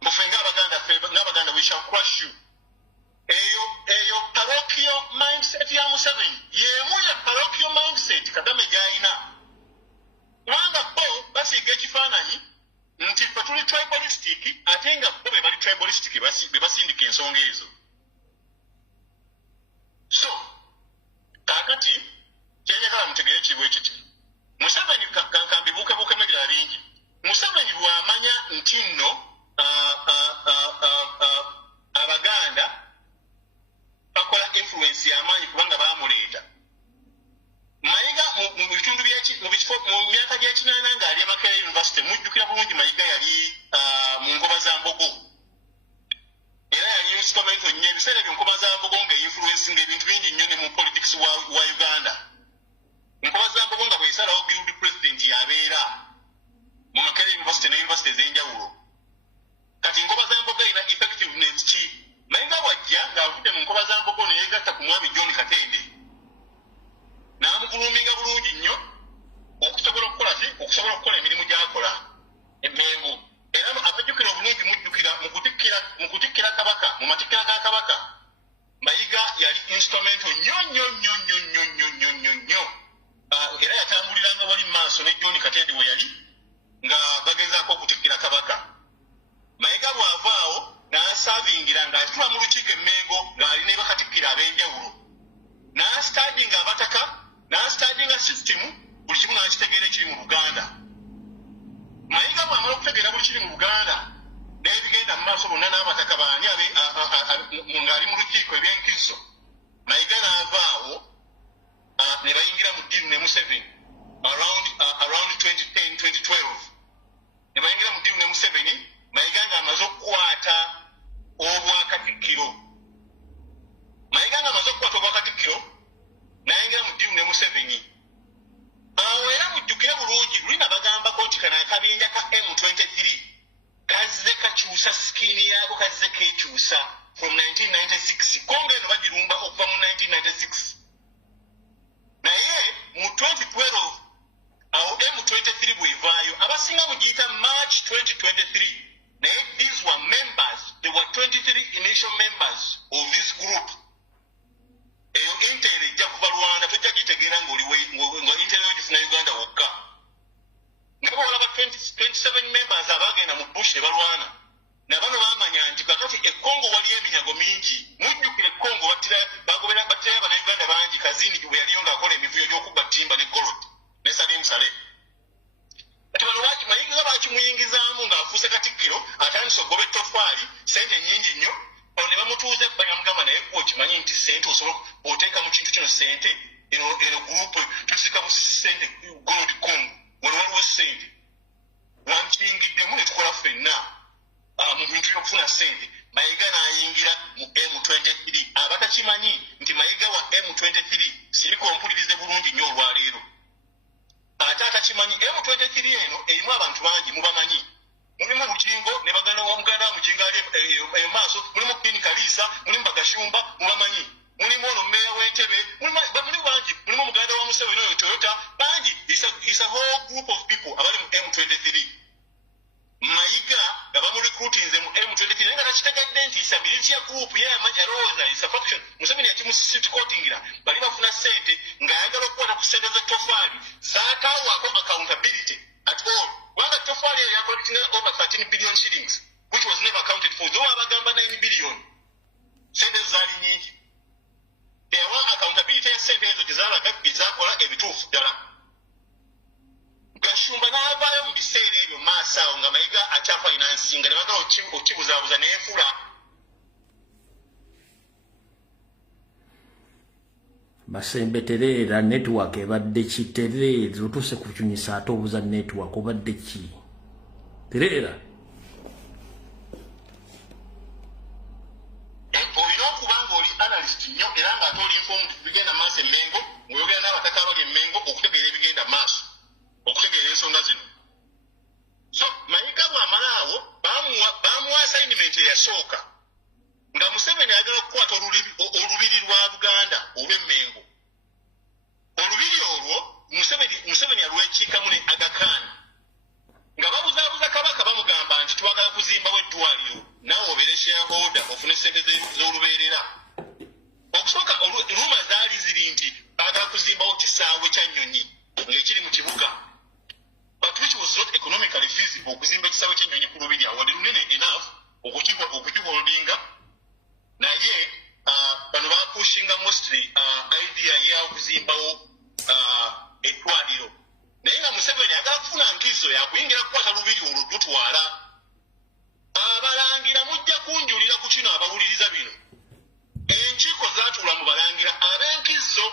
Muffe ng'Abaganda we shall crush you. Eyo parochial mindset ya Museveni yemu ya parochial mindset Kagame gy'alina. Kubanga bo basiiga ekifaananyi nti ffe tuli tribalistic ate nga bo be bali tribalistic be basindika ensonga ezo. So kaakati kyenjagala mutegeere kiri kiti Museveni kambibuukebuukemu ebirala bingi. Museveni bw'amanya nti nno Abaganda bakola influence y'amaanyi kubanga baamuleeta. Mayiga mu myaka gy'ekinaana ng'ali e Makerere University mujjukira bulungi Mayiga yali mu Nkoba za Mbogo era yali instrumento nnyo ebiseera ebyo Nkoba za Mbogo ng'einfluencinga ebintu bingi nnyo ne mu politics wa Uganda. Nkoba za Mbogo nga bw'esalawo guild president yabeera mu Makerere University ne university ez'enjawulo. Kati Nkoba za Mbogo erina effectiveness ki? Mayiga bw'ajja ng'avudde mu Nkoba za Mbogo ne yeegatta ku mwami John Katende n'amuguluminga bulungi nnyo okusobola okukola emirimu gy'akola emmengo. Era abajjukira obulungi mujjukira mu kutikkira Kabaka mu matikkira ga Kabaka Mayiga yali instrumento nnyo era yatambuliranga wali maaso ne John Katende we yali nga bagezaako okutikkira Kabaka. Mayiga bw'avaawo n'asaavingira ng'atula mu lukiiko emmengo ng'ali ne bakatikkira ab'enjawulo n'astadinga abataka n'astadinga system buli kimu n'akitegeera ekiri mu Buganda. Mayiga bw'amala okutegeera buli kiri mu Buganda n'ebigenda mu maaso bonna n'abataka baani ng'ali mu lukiiko eby'enkizo. Mayiga n'avaawo ne bayingira mu ddiiru ne Museveni around 2010-2012 ne bayingira mu ddiiru ne Museveni. Mayiga ng'amaze okukwata obwakatikkiro. Mayiga ng'amaze okukwata obwakatikkiro n'ayingira mu ddiiru ne Museveni. Awo era mujjukire bulungi luli nabagambako nti kano akabinja ka M23 kazze kakyusa sikiini yaako kazze keekyusa from 1996 konga eno bagirumba okuva mu 1996 naye mu 2012 awo M23 bwevaayo 23. These were members. There were 23 initial members of this group. Intel Jakuba Rwanda tujja kitegera ngo Intel yifuna Uganda wokka. Ngabo wala 27 members abagenda mu Bush ne balwana. Na bano bamanya nti kakati Kongo wali eminyago mingi. Mujjukire Kongo bagobera batera bana Uganda bangi kazini bwe yaliyonga akola emivuyo y'okuba timba ne gold. Ne Salim Saleh. Ati bano wachi mayiga bakimuyingizaamu ng'afuuse Katikkiro atandise okugoba ettoffaali sente nnyingi nnyo. Ne bamutuuze banyamugamba naye gwe okimanyi nti sente osobola oteeka mu kintu kino sente eno gurupu tusika mu sente gold Congo wano waliwo sente wankiyingiddemu ne tukola ffenna mu bintu by'okufuna sente. Mayiga n'ayingira mu M23 abatakimanyi nti Mayiga wa M23 siriko mpulirize bulungi nnyo olwaleero ate atakimanyi M23 eno erimu abantu bangi mubamanyi. Mulimu Bukingo ne baganda wa Muganda Mukinga ali maaso, mulimu Pini Kalisa, mulimu Bagashumba mubamanyi, mulimu ono Meya w'Entebbe, mulimu bangi, mulimu Muganda wa Museveni oyo Toyota bangi. It's a whole group of people abali mu M23. Mayiga gabamu recruitinze mu M23 nga nakitegadde nti isa militia group ya Majaroza isa faction Museveni yakimusitikotingira bali bafuna sente ng'ayagala okukwata ku sente z'ettoffaali zaataawako accountability at all. One that Tofali are collecting over 13 billion shillings, which was never accounted for. Though Abagamba 9 billion. Send the Zali. There were accountability centers of Zara Bizakola every 2 dollars. Gashumba Navayo be said in Massa on Gamaiga at financing and another Chibuza was an Efura. Basembe terera network ebadde ki terera otuse kukyunyisa atobuza network obadde ki terera olina okubanga oli analyst nnyo era nga atoli informed bigenda maaso emmengo ng'oyogera n'abataka abali emmengo okutegeera ebigenda maaso okutegeera ensonga zino. So Mayiga bw'amalaawo baamuwa assignment eyasooka nga Museveni agala okukwata olubiri lwa Buganda olw'emmengo. Olubiri olwo Museveni alwekiikamu ne Aga Khan nga babuzaabuza Kabaka bamugamba nti twagala kuzimbawo eddwaliro naawe obeere shareholder ofune ssente z'olubeerera. Okusooka ruuma zaali ziri nti baagala kuzimbawo kisaawe kya Nnyonyi ng'ekiri mu kibuga, but which was not economically feasible okuzimba ekisaawe ky'ennyonyi ku lubiri awo wadde lunene enough okukiholdinga. Naye bano bapushinga mostly idea y'okuzimbawo eddwaliro naye nga Museveni agala kufuna nkizo yakuyingira kukwata lubiri olwo lutwala. Abalangira mujja kunjulira ku kino abawuliriza bino. Enkiiko zaatuula mu balangira ab'enkizo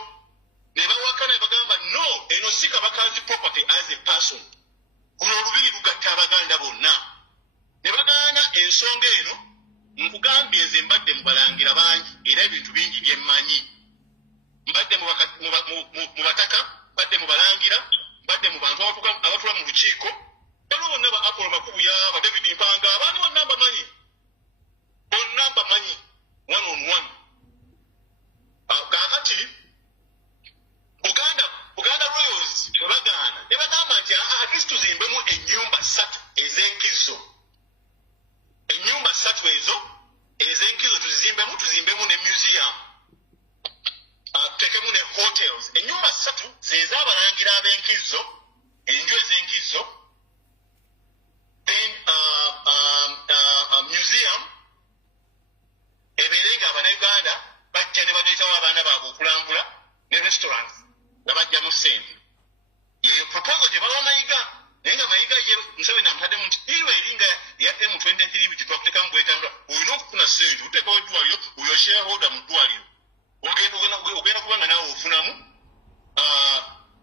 ne bawakana ne bagamba no eno si Kabakazi property as a person. Olwo olubiri lugatta Abaganda bonna. Ne bagaana ensonga eno nkugambye nze mbadde mu balangira bangi era ebintu bingi bye mmanyi. Mbadde mu bataka, mbadde mu balangira, mbadde mu bantu abatula mu lukiiko. Bano bonna ba Apollo Makubuya, ba David Mpanga, abaani bonna mbamanyi. Bonna mbamanyi one on one. Kaakati Buganda Royals bagaana ne bagamba nti at least tuzimbemu ennyumba 3 ez'enkizo. Ennyumba 3 ezo ez'enkizo tuzimbemu ne museum. Tutekemu ne hotels. Ennyumba 3 z'ez'abalangira ab'enkizo, enju ez'enkizo, then museum ebeere nga Abannayuganda bajja ne baleetawo abaana baabwe okulambula ne restaurants nga bajjamu ssente. Yeyo proposal gye bawa Mayiga naye nga Mayiga ye Museveni amutaddemu nti iwe eringa ya M23 biti twakutekamu bwetambula olina okufuna ssente oteekawo eddwaliro oyo shareholder mu ddwaliro ogenda kuba nga naawe ofunamu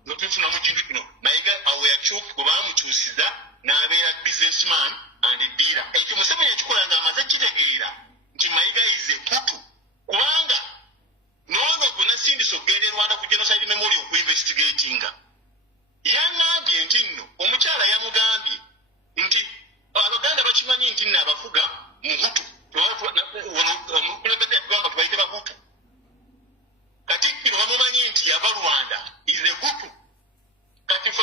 notufunamu kintu kino. Mayiga awo yakyuka bwe baamukyusiza n'abeera businessman and dealer. Ekyo Museveni ekikola nga amaze kitegeera nti Mayiga ize putu kubanga n'ono gonna sindisa okugenda e Rwanda ku genocide memorial okuinvestigatinga. Yaŋŋambye nti nno omukyala yamugambye nti Abaganda bakimanyi nti nno abafuga Muhutu omukulembeze yatugamba tubayite Bahutu. Katikkiro bamumanyi nti yava Rwanda is a Hutu. Kati ffe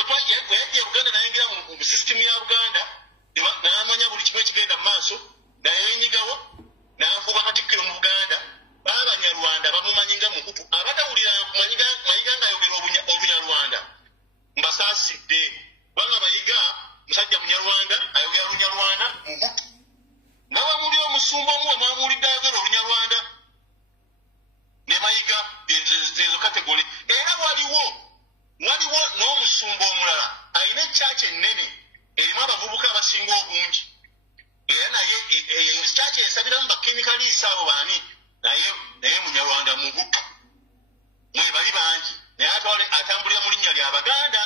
yajja Buganda n'ayingira mu system ya Buganda n'amanya ennene erimu abavubuka abasinga obungi era naye church esabiramu bakemikaliisi abo baani naye munyarwanda mugutu mwe bali bangi naye atambulira mu linnya ly'Abaganda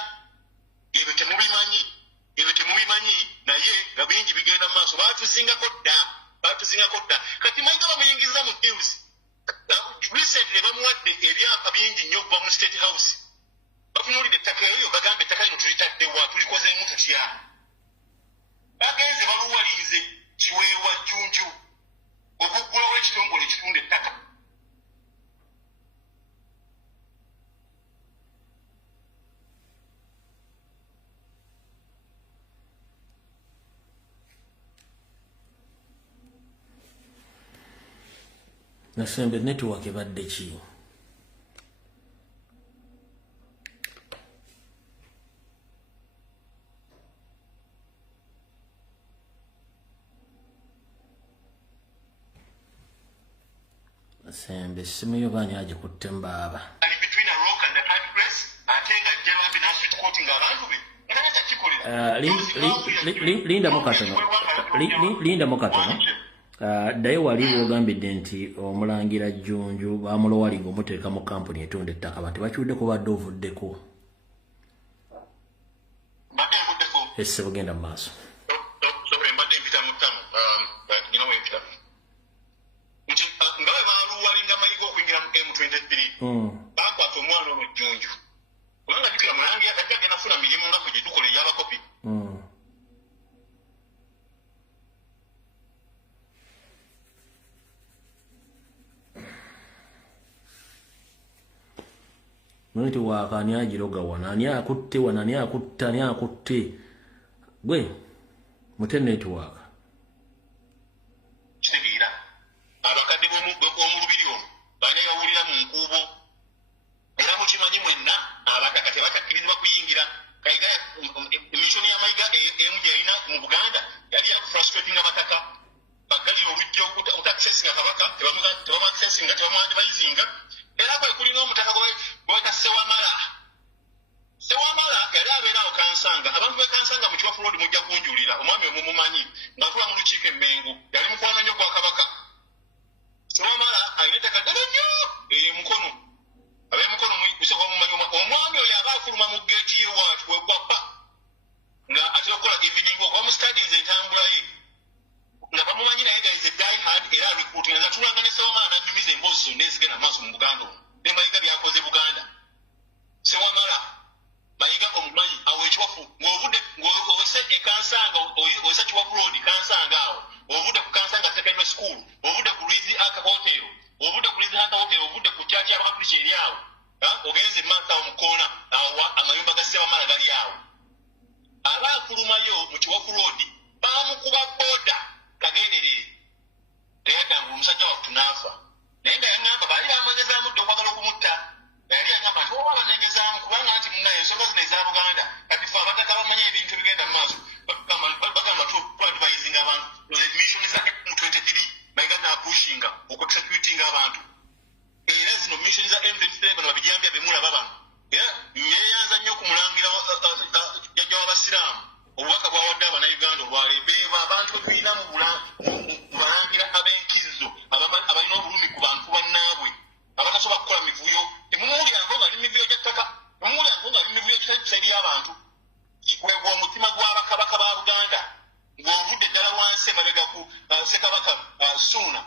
ebyo temubimanyi naye nga bingi bigenda mu maaso baatuzingako dda kati Mayiga bamuyingiza mu news recently bamuwadde ebyapa bingi nnyo okuva mu State House bafunuulidde ettaka eryo bagamba ettaka lino tulitaddewa tulikozeemu tutya bagenze baluwalinze Kiweewa Jjunju okuggulawo ekitongole ekitunda ettaka Nasembe network ebadde ki? Nasembe simu yo bani agikutte mbaaba. Between a rock and a hard press, atenga jema binafsi quoting abantu be. Linda mukatono. Daye wali wogambidde nti omulangira Jjunju bamulowalinga omuteeka mu kampuni etunda ettaka abantu bakyudde ku badde ovuddeko. Ese bugenda mu maaso. Bakwata omwana ono Jjunju kubanga jjukira mulangira kajja agenda funa mirimu nga kwe gye tukola ey'abakopi. Mwiti waka ani agiroga wana ani akutte wana ani akutta ani akutte gwe mute network kitegeera abakadde b'omulubiri ono baana bawulira mu nkuubo era mukimanyi mwenna abataka tebatakkirizibwa kuyingira Kayiga emishoni ya Mayiga emu gyalina mu Buganda yali yakufrustrating abataka bagalira olujja otaccessinga kabaka tebamuaccessinga tebamuadvisinga era kwe kulina omutaka gweta Sewamala yali abeerawo Kansanga abantu be Kansanga mu Kiwafu Road mujja kunjulira omwami omumumanyi ng'atula mu lukiiko Emmengo yali mukwano nnyo gwa kabaka Sewamala alina ettaka ddala nnyo mukono ab'emukono musoko mumanyi omwami oyo aba afuluma mu geeti y'ewaatu wegwappa nga atera okukola evening walk oba mu studies entambula ye nga bamumanyi naye nga is a die hard era recruiting nga tulanga ne Sewamala n'annyumiza emboozi zonna ezigenda mu maaso mu Buganda omwo ne Mayiga byakoze Buganda Sewamala Mayiga omumanyi awo ekiwafu ng'owese Kansanga owese Kiwafu Road Kansanga awo ovudde ku Kansanga Secondary School ovudde ku Rizzi Aka Hotel ovudde ku Rizzi Aka Hotel ovudde ku kyaki y'Abakristo eri awo ogenze maaso awo mu koona awo amayumba ga Sewamala gali awo aba afulumayo mu Kiwafu Road baamukuba booda kagenderere teyaddanga omusajja waffe tunaafa naye nga yaŋŋamba baali bamwegezaamu dde okwagala okumutta yali yaŋŋamba nti oba banegezaamu kubanga nti munnaye ensonga zino eza Buganda kati fe abataka bamanyi ebintu bigenda mu maaso bagamba tuadvising abantu mission za M23 Mayiga n'apushinga okuexecutinga abantu era zino mission za M23 bano babijambya bemulaba bano era yeeyanza nnyo okumulangira jjajja w'Abasiraamu obubaka bwawadde Abannayuganda olwalebeeba abantu betulina mu balangira ab'enkizo abalina obulumi ku bantu bannaabwe abatasobola kukola mivuyo temumuwulyango nga ali mivuyo gy'ettaka temumuwulyango nga ali mivuyo eri abantu kwegwa omutima gw'abakabaka ba Buganda ng'ovudde ddala wansi emabega ku Ssekabaka Ssuuna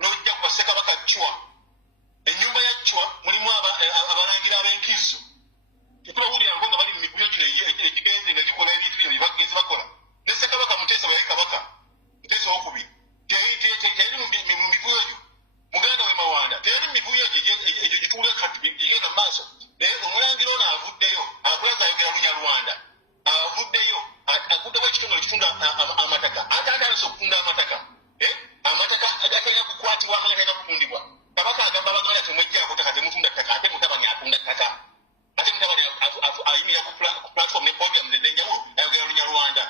n'ojja ku Ssekabaka Chwa ennyumba ya Chwa mulimu abalangira ab'enkizo tetubawulyango nga bali mu mivuyo gino egigenze nga gikola ebintu bino bye bagenzi bakola ne Ssekabaka Muteesa bwe yali kabaka Muteesa owokubiri teyali mu mivuyo egyo Muganda we Mawanda teyali mu mivuyo egyo gituula kati igenda mu maaso naye omulangira ono avuddeyo akulaza ayogera Lunyarwanda avuddeyo aguddewo ekitongole ekitunda amataka ate atandise okutunda amataka amataka agatera kukwatibwa nga gatera kutundibwa kabaka agamba Abaganda temwejjaako ttaka temutunda ttaka ate mutabani atunda ttaka ate mutabani ayimira ku platform ne program nenjawulo ayogera Lunyarwanda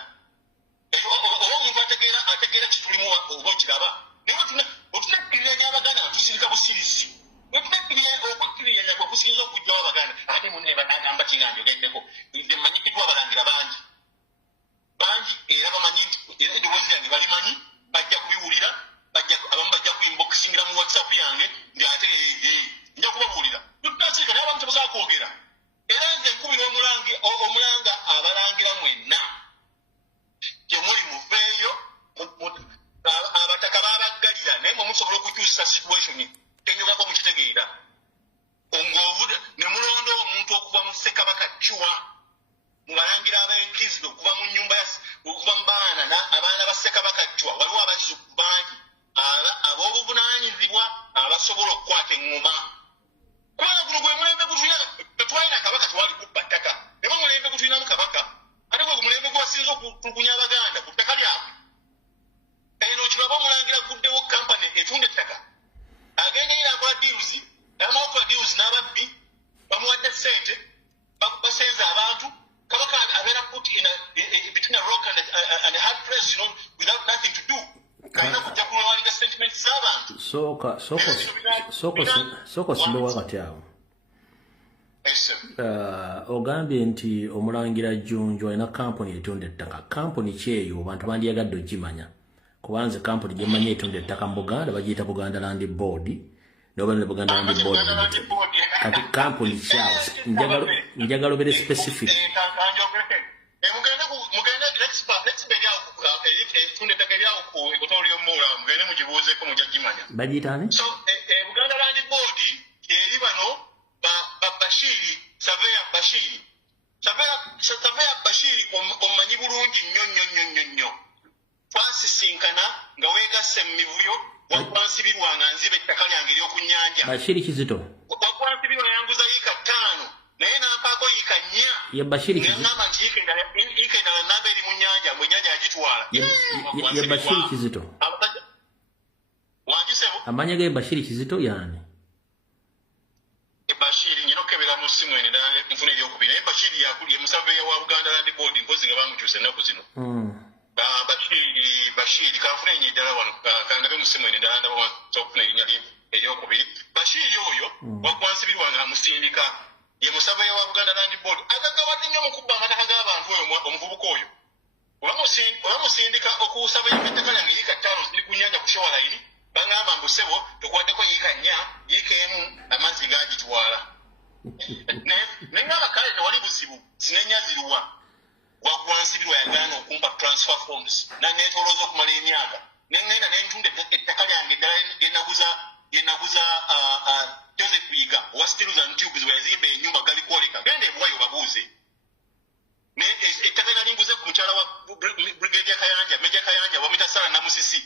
ekyo oba omuntu ategeera kitulimu oba okiraba naye otunakkiririranya Abaganda tusirika busirisi okwekkiririranya kwe kusinza okujjawo Abaganda ate munne agamba kinga njogeddeko nze mmanyikiddwa abalangira bangi bakacua mubalangira abenkizdo kuva mu nyumba okuva mbaana abaana baseka bakacua waliwo abazizu bangi ab'obuvunanyizibwa abasobola okukwata eŋŋoma kubanga guno gwe mulembe gutulina tetwalina kabaka tewali kubba ttaka eba mulembe gutulinamu kabaka ate gwe mulembe gwasinza okutulugunya abaganda ku ttaka lyabwe eno kibaba omulangira guddewo kampani etunda ettaka agenda era akola deals n'amakola deals n'ababbi bamuwadde ssente basenza abantu kabaka abeera put in between a rock and a hard place, you know, without nothing to do. Soko simbe wakati awo. Ogambye nti omulangira Jjunju alina kampuni etunda ettaka. Kampuni ki eyo abantu bandiyagadde ogimanya? Kubanze kampuni gye mmanyi etunda ettaka mu Buganda bagiyita Buganda Land Board. Noba ne Buganda Land Board. Kati kampuni ki awo? Njagala obere specific. Bagitane? So, Buganda Land Board, eri bano Bashiri, Savea Bashiri. Savea Bashiri omanyi bulungi nnyo. Twasisinkana nga weegasse mu mivuyo wakwansibirwa nga nziba ettaka lyange ery'okunyanja. Bashiri Kizito. Wakwansibirwa yanguza yiika 5 naye nampaako yiika 4. Ye Bashiri Kizito. Ngamba nti yiika endala namba eri mu nnyanja mwe ennyanja yagitwala. Ye Bashiri Kizito. Amanya ge Bashiri Kizito yani. Bashiri nyino kebera mu simu ene dala nfune ebyokubiri. Bashiri yakuliye Musaveya wa Buganda Land Board mpozi nga bamukyuse ennaku zino. Bashiri kafuna ennyo eddala wano kandabe mu simu ene dala ndaba okufuna erinnya lye eryokubiri. Bashiri oyo wakwansibirwa nga amusindika ye Musaveya wa Buganda Land Board agagawadde nnyo mu kubba amataka g'abantu oyo omuvubuka oyo. Olamusindika okusaba ettaka lyange yiika 5 ziri ku nnyanja ku showa line. Bangamba mbusebo tukwaddeko yiika 4 yiika emu amazzi gagitwala. Nengaba kale tewali buzibu sinenya ziruwa wakwansibirwa yagaana okumpa transfer forms nanetolooza okumala emyaka nengenda nentunda ettaka lyange eddala yenaguza Joseph Biga owa Steels and Tubes weyazimba ennyumba galikwoleka genda ebuwayo babuuze ettaka nalinguze ku mukyala wa Brigadier Kayanja Meja Kayanja wamita Sara Namusisi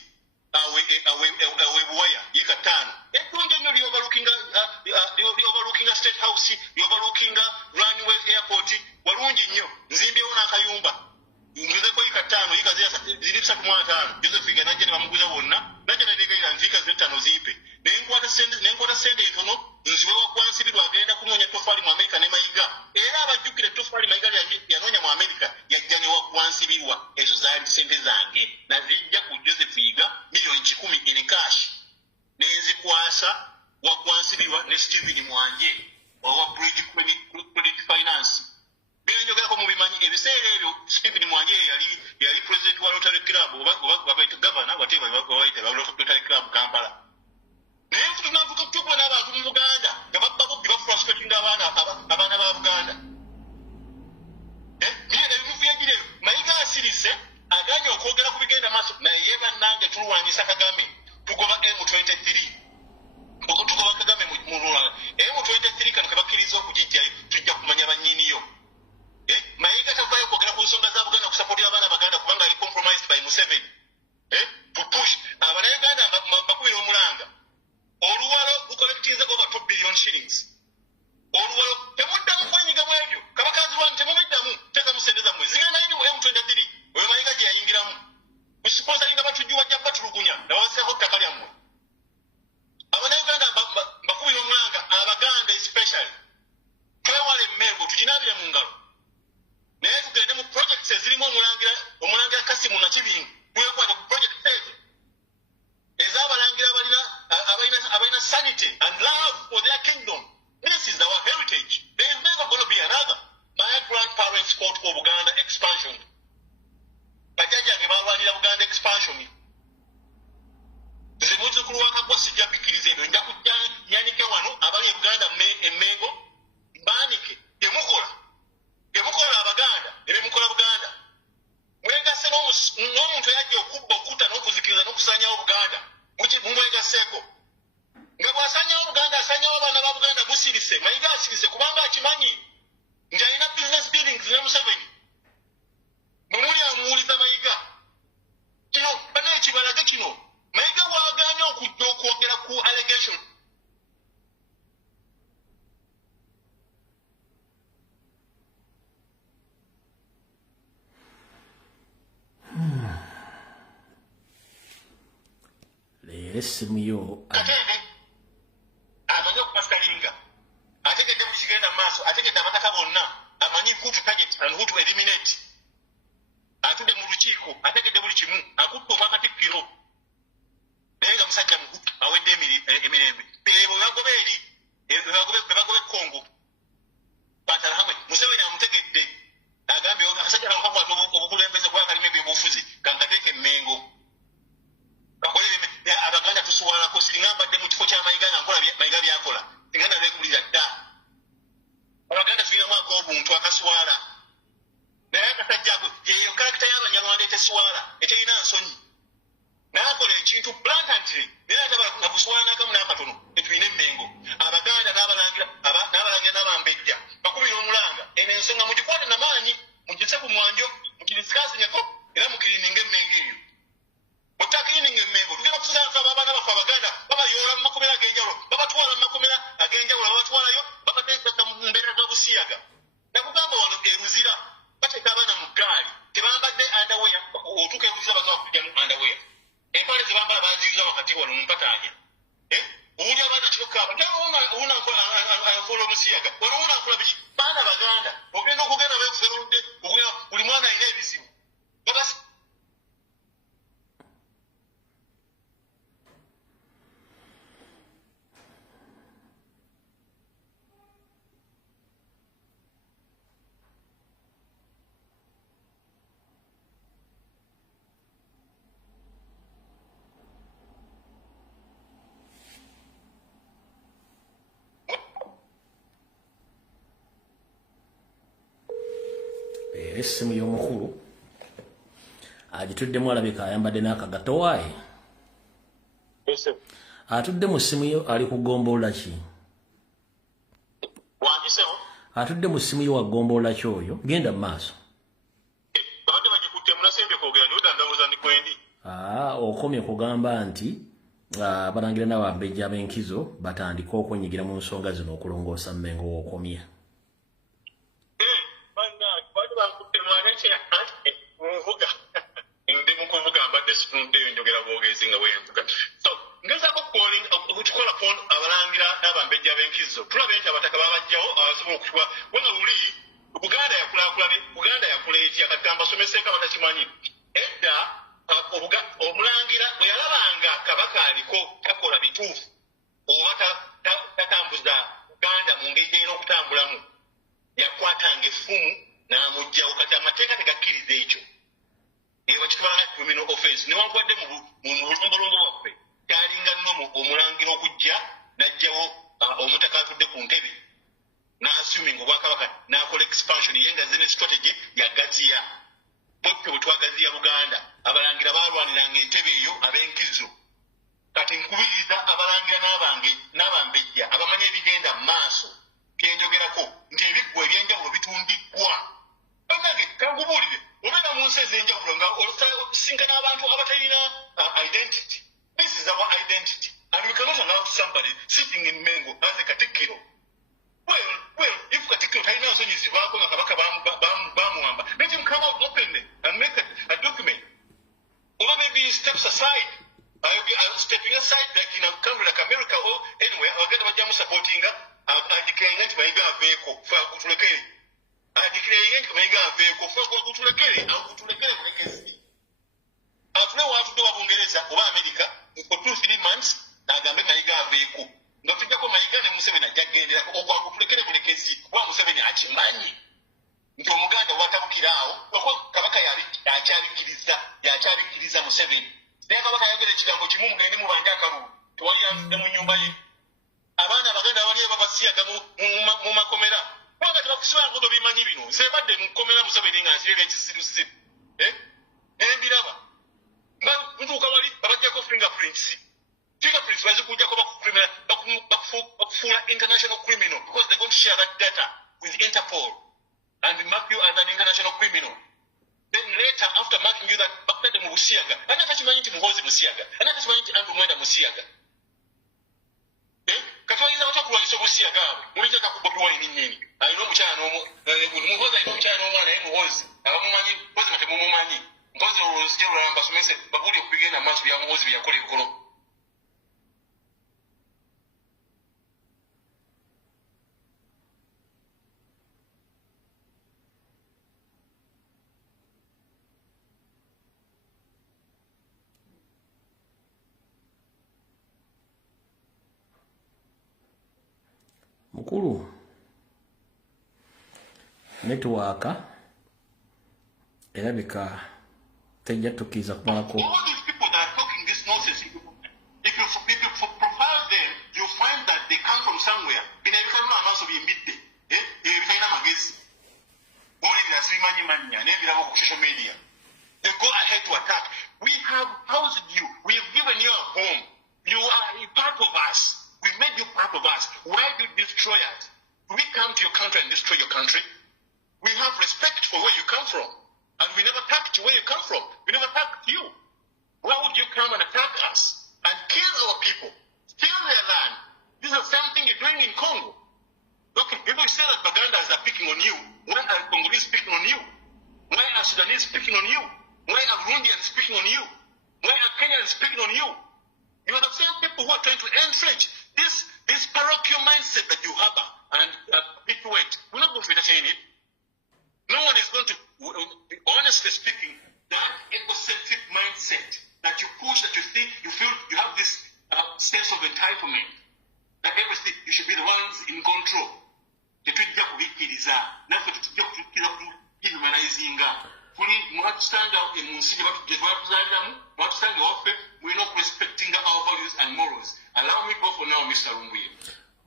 awe buwaya yiika 5 etunde nnyo lyobalookinga State House lyobalookinga Runway Airport walungi nnyo nzimbyewo n'akayumba ngezeko yiika 5 yiika ziri 35 Joseph Biga najja ne bamuguza wonna najja nadeegayira nti yiika 5 ziipe nenkwata sente entono nziwe wakwansibirwa agenda kunoonya tofaali mu Amerika ne Mayiga era abajjukire tofaali Mayiga yanoonya mu Amerika yajja ne wakwansibirwa ezo zaali sente zange nazijja ku Joseph Biga milioni 10 in cash nenzikwasa wakwansibirwa ne Steven Mwanje owa Bridge Credit Finance benjogerako mu bimanyi ebiseera ebyo Steven Mwanje yali president wa Rotary Club oba baita governor whatever baita Rotary Club Kampala naye tunavuga tukubona n'abantu mu Buganda nga babbi bafrustratinga abaana ba Buganda ebimufu yagire Mayiga asirise aganye okwogera ku bigenda maaso naye bannange tulwanyisa Kagame tugoba M23 tugoba Kagame mu Rwanda M23 kano kabakkiriza okugijjayo tujja kumanya bannyiniyo Mayiga tavaayo kwogera ku nsonga za Buganda okusapootira abaana Baganda kubanga ali compromised by Museveni to push Abannayuganda bakubira omulanga oluwalo lukolektinze over 2 billion shillings oluwalo temuddamu kwenyiga mu ebyo kabakazi wange temubiddamu teeka musente zammwe zigenda eri mu M23 oyo Mayiga gye yayingiramu musponsalinga batujjuwa jja batulugunya nabawasikako ttaka lyammwe Abannayuganda bakubira omulanga Abaganda especially twewale emmengo tuginaabire mu ngalo naye tugende mu projects ezirimu omulangira Kasimu Nakibingu twekwate ku project ezo ez'abalangira abalina sanity and love for their kingdom. This is our heritage. There is never going to be another. My grandparents fought for Buganda expansion. Bajajange balwanira Buganda expansion. Nze muzzukulu wa Kaggwa sijja bikkiriza ebyo nja kujja nyanike wano abali e Buganda emmengo baanike temukola Abaganda ebemukola Buganda mwegasse n'omuntu eyajja okubba okutta n'okuzikiriza n'okusanyawo Buganda mumwegasseeko nga bw'asanyawo Buganda asanyawo abaana ba Buganda busirise Mayiga asirise kubanga akimanyi nti alina bizinesi meetings ne Museveni. Mumuli amuuliza Mayiga. Kino banaye kibalage kino. Mayiga bw'agaanye okujja okwogera ku allegation. Essimu yo amanyi okupaskalinga ategedde mu kigenda mu maaso ategedde abataka bonna amanyi who to target and who to eliminate atudde mu lukiiko ategedde buli kimu akutta obwakatikkiro naye nga musajja mukutu awedde emirembe ebo bagobe eri bebagobe Kongo Pantalahamwe Museveni amutegedde agambye akasajja kano kakwata obukulembeze kuba kalime ebyobufuzi kankateeka emmengo abaganda tusuwalako singa mbadde mu kifo kya Mayiga nga nkola Mayiga byakola singa nalekulira dda abaganda tulina mwaka obuntu akaswala naye akasajja ako yeyo karakita y'Abanyarwanda eteswala eterina nsonyi n'akola ekintu blatantly naye atabala nakuswala n'akamu n'akatono etulina emmengo abaganda n'abalangira n'abambejja bakubira omulanga eno ensonga mugikwate n'amaanyi mugise ku mwanjo mugidisikasingeko era mukirininga emmengo eyo Otakini ngemengo tugenda kusanga abaana bafa abaganda babayoola mu makomera ag'enjawulo babatwala mu makomera ag'enjawulo babatwalayo babateeka mu mbeera z'obusiyaga nakugamba wano eruzira bateeka abaana mu ggaali tebambadde underweya otuuka eruzira basobola kujjamu underweya empale ze bambala baziuza wakati wano mu mpataanya owuli abaana kirokaaba una anfuula omusiyaga wano una anfula biki baana baganda ogenda okugenda beekuferodde buli mwana alina ebizibu essimu y'omukulu agituddemu alabika ayambadde n'akagato waaye atudde mu ssimu yo ali kugombolola ki wandiseho atudde mu ssimu yo wagombolola ki oyo genda mu maaso babadde bagikutte munasembye kwogera niwetandawuza ndi kwendi okomye kugamba nti abalangira n'abambejja ab'enkizo batandika okwenyigira mu nsonga zino okulongoosa Mmengo w'okomye muvuga ndi mukuvuga mbadde situnde njogera bwogezi nga bwenvuga so ngezaako okutukola phone abalangira n'abambejja ab'enkizo tulabe nti abataka babajjawo abasobola okutuwa wala luli Buganda yakulaakulane Buganda yakula etya akagamba asomeseeko abatakimanyi edda omulangira bwe yalabanga kabaka aliko takola bituufu oba tatambuza Buganda mu ngeri gyerina okutambulamu yakwatanga effumu n'amugjawo kati amateeka tegakkiriza ekyo bakitwala criminal offense newankubadde mu bulombolombo bwaffe kyalinga nno omulangira okujja n'ajjawo omutaka atudde ku ntebe n'assuming obwakabaka n'akola expansion ye nga zine strategy yagaziya bweffe bwe twagaziya Buganda abalangira baalwaniranga entebe eyo ab'enkizo kati nkubiriza abalangira n'abambejja abamanyi ebigenda mu maaso byenjogerako nti ebiggwa ebyenjawulo bitundiddwa bannange kankubuulire obeera mu nsi ez'enjawulo nga olusinkana abantu abatalina identity. This is our identity and we cannot allow somebody sitting in Mengo as a Katikkiro. Well, if Katikkiro talina nsonyi zivaako nga kabaka bamuwamba, let him come out openly and make a document. Or maybe he steps aside. Stepping aside like in a country like America or anywhere, abagenda bajjamu supportinga declaring nti Mayiga aveeko fe agutulekere. Declaring nti Mayiga aveeko fe agutulekere bulekezi. Atule watudde wa Bungereza oba America for 2-3 months agambe Mayiga aveeko. Nga tuddako Mayiga ne Museveni ajja kugenderako ogwagutulekere bulekezi wa Museveni akimanyi. Nti omuganda watabukiraawo okuba kabaka yakyabikiriza Museveni. Naye kabaka yagera ekigambo kimu mugende mubanje akalulu tewali anfudde mu nnyumba ye. Abaana abaganda abali babasiyaga mu makomera kubanga tebakusiba ngodo bimanyi bino nze badde mu kkomera Museveni nga nsirira ekisirusiru nembiraba nga ntuuka wali babajjako fingerprints bazikugjako bakufuula international criminal because they're going to share that data with Interpol and mark you as an international criminal. Then later, after marking you that back to Musiaga, and that's Manti Muhozi Musiaga, and that's Manti Andrew Mwenda Musiaga. Katwaliza watakuwanisha Musiaga, mulitaka kubagua nini? I know Muchano, Muhoza, I know Muchano, and Muhozi, Amumanyi, what's the Mumani? Because there was still around, but we said, but would you begin a match via Muhozi via Kolo? Mukuru network erabika tejja tukiza kumalako. All these people that are talking this nonsense, if you profile them, you find that they come from somewhere. In every time amounts of midday, every time magazine, only the Srimani Mania, and every level of social media, they go ahead to attack. We have housed you, we have given you a home. You are a part of us. We made you part of us. Why do you destroy us? We come to your country and destroy your country. We have respect for where you come from. And we never attacked you where you come from. We never attacked you. Why would you come and attack us and kill our people? Steal their land. This is the same thing you're doing in Congo. Okay, people say that Bagandas are picking on you. Why are Congolese picking on you? Why are Sudanese picking on you? Why are Burundians picking on you? Why are Kenyans picking on you? You are the same people who are trying to entrench this parochial mindset that you harbor and perpetuate. We're not going to entertain it. No one is going to, honestly speaking, that egocentric mindset that you push, that you think, you feel you have this sense of entitlement, that everything, you should be the ones in control. Tetujja kubikiriza naffe tetujja kutukkira kuhumanizinga kuli mwatusanga emunsi gye twatuzaaliramu mwatusanga ewaffe we're not respecting our values and morals. Allow me go for now, Mr. Rumbuye.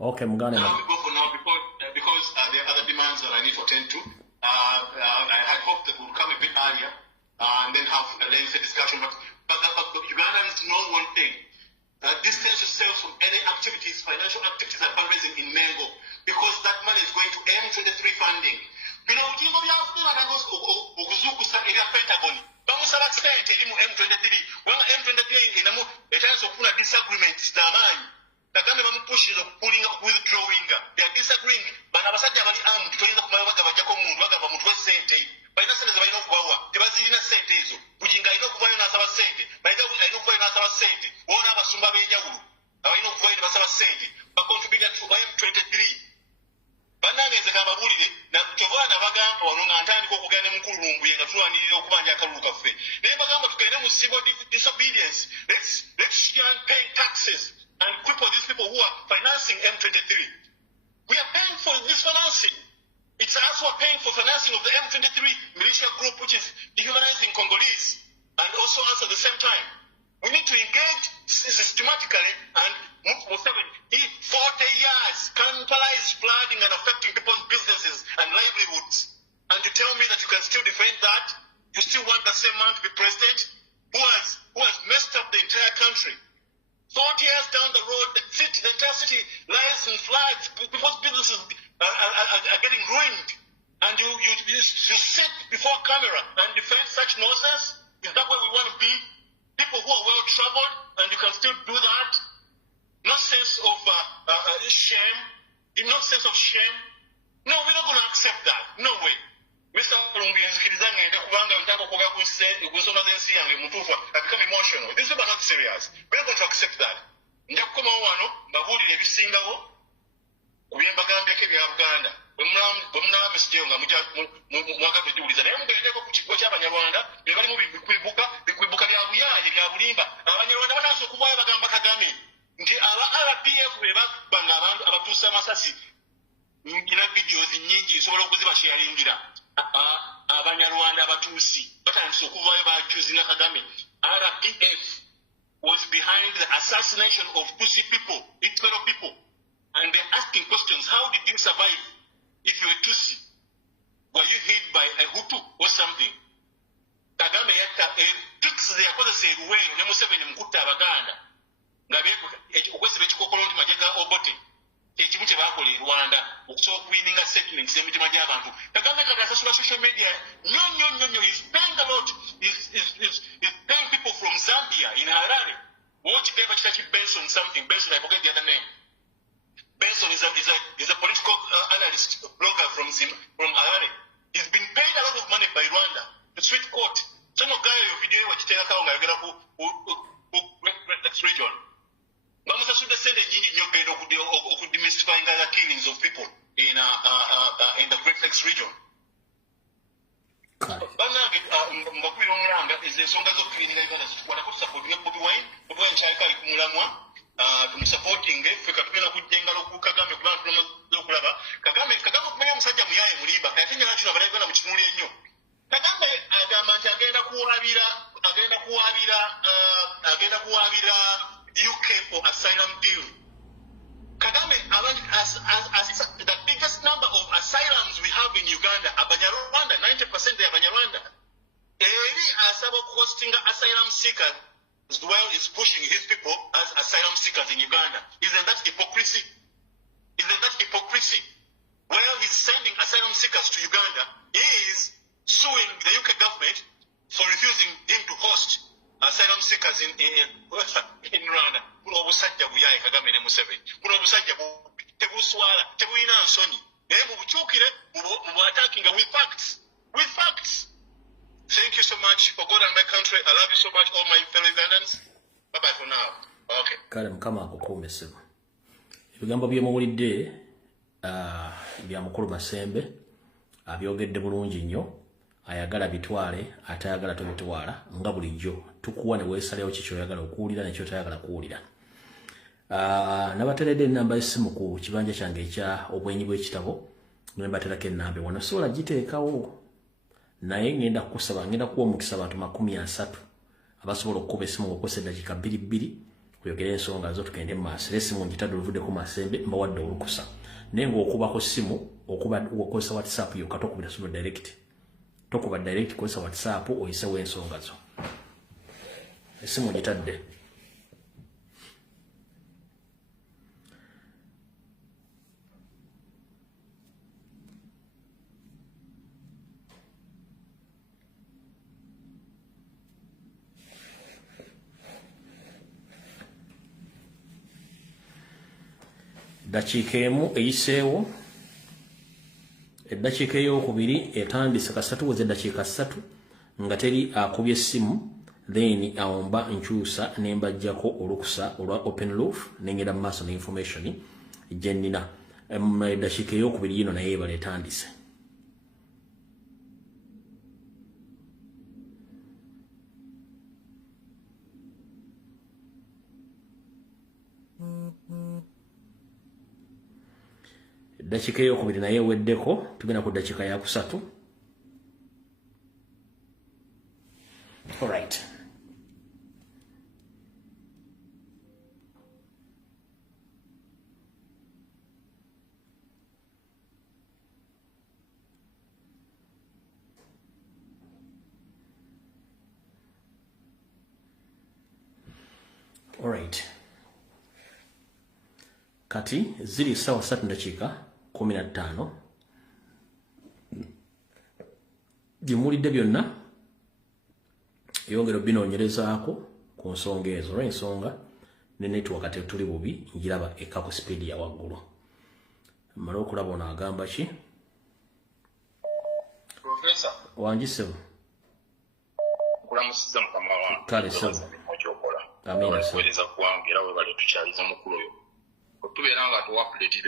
Okay, Mugane. Allow me go for now because there are other demands that I need to attend to. I had hoped that we'll come a bit earlier and then have a lengthy discussion. But Ugandans know one thing. Distance yourself from any activities, financial activities that are raising in Mengo, because that money is going to M23 funding. You know, you know, Pentagon. Bamusaba sente eri mu M23. Wanga M23 inamu etanso kuna disagreements d'amaanyi. Kagame bamupushira okupulinga withdrawing. They are disagreeing. Bana abasajja abali armed toyinza kumala bagabajjako omuntu bagava mutwe sente. Balina sente balina okubawa. Tebazirina sente ezo. Kujinga alina okuvayo n'asaba sente. Balina okuvayo n'asaba sente. Wona abasumba b'enjawulo. Abalina okuvayo n'asaba sente. Bakontribute to M23. Bananeze kababulire na kyobwana bagamba wano nga ntandika okugenda mukulu Rumbuye nga tulwanirira okubanja akalulu kaffe naye bagamba tugende mu civil disobedience. Let's start paying taxes and cripple these people who are financing M23. We are paying for this financing. It's us who are paying for financing of the M23 militia group which is dehumanizing Congolese, and also us at the same time. We need to engage systematically and move for 40 years, counteralize flooding and affecting people's businesses and livelihoods. And you tell me that you can still defend that? You still want the same man to be president who has messed up the entire country? 40 years down the road, the entire city lies in floods, people's businesses are getting ruined. And you sit before camera and defend such nonsense? Is that where we want to be? People who are well traveled, and you can still do that? No sense of shame? No sense of shame? No, we're not going to accept that. No way. Mr. Rumbuye, I become emotional. These people are not serious. We're not going to accept that. Nti aba RPF bebanga abantu abatuusa amasasi ngina videos nyingi nsobola okuzibasharingira abanyarwanda abatuusi batandise okuvayo bakyuzinga Kagame. RPF was behind the assassination of Tutsi people, its fellow people, and they're asking questions. How did you survive if you were Tutsi? Were you hit by a Hutu or something? Kagame yatta tricks they are kozesa eruwero ne Museveni mukutta Abaganda nga okwesiba ekikokolo nti majega Obote ekimu kye baakola e Rwanda okusobola okuwininga settlements y'emitima gy'abantu. Kagame kati asasula social media nnyo is paying a lot. Is paying people from Zambia in Harare. What gave a church Benson something? Benson, I forget the other name. Benson is a political analyst, blogger from Harare. He's been paid a lot of money by Rwanda to sweet court. Some of guys video which tell how I get up next region. Mama should send a genie could demystifying other killings of people in the Great Lakes region. Mbakubiromulanga ezensonga z'okulinda Uganda zitukwata supporting Bobi Wine nkyayika ali kumulamwa tumusupportinge ffe katugenda kujja ku Kagame kubanga tulamaze okulaba Kagame okumanya omusajja muyaye mulimba ate njala kino abalagana mu kitundu ennyo. Kagame agamba nti agenda kuwaabira UK for asylum deal. Kagame the biggest number of asylums we have in Uganda Abanyarwanda, 90% they are Abanyarwanda. Eri asaba hosting asylum seekers as well is pushing his people as asylum seekers in Uganda. Isn't that hypocrisy? While he's sending asylum seekers to Uganda, he is suing the UK government for refusing him to host asylum seekers in Rwanda. Kuno obusajja buyaye Kagame ne Museveni. Kuno obusajja tebuswala, tebulina nsonyi. Naye mubukyukire mu attacking with facts. Thank you so much for God and my country. I love you so much, all my fellow Ugandans. Bye-bye for now. Okay. Kale mukama akukuume ssebo. Ebigambo byemuwulidde bya mukulu Masembe abyogedde bulungi nnyo. Ayagala bitwale atayagala tobitwala nga bulijjo tukuwa ne weesalewo kikyoyagala okuwulira nekyo tayagala kuwulira. Nabateredde ennamba y'essimu ku kibanja kyange ekya obwenyi bw'ekitabo ne mbaterako ennamba wano sobola giteekawo naye ngenda kuwa omukisa abantu 30 abasobola okukuba essimu ng'okozesa eddakiika 2 oyogere ensonga zo tugende mu maaso. Era essimu ngitadde oluvuddeko Masembe mbawadde olukusa naye ng'okubako ssimu okozesa WhatsApp yokka tokubira ssimu direct. Tokuba direct kozesa WhatsApp oyisewo ensonga zo. Essimu gitadde. Dakiika emu eyiseewo. Eddakiika ey'okubiri etandise kasatu weze eddakiika 3 nga teri akubye essimu then awomba nkyusa ne mbajjako olukusa olwa open roof nengera mu maaso ne information gye nnina. Eddakiika ey'okubiri yino naye ebala etandise. Dakiika ey'okubiri naye eweddeko tugenda ku ddakiika ya 3. All right. All right. Kati ziri sawa 3 dakiika 15 byemulidde byonna yongero binoonyerezaako ku nsonga ezo olw'ensonga ne network ate tuli bubi njiraba eka ku speed ya waggulu. Mmala okulaba ono agamba ki? Professor Wangisebo kulamusiza mukama wange kale sebo amina kuweza kuwangira we bali tukyaliza mukulu oyo otubeera nga tuwapuleti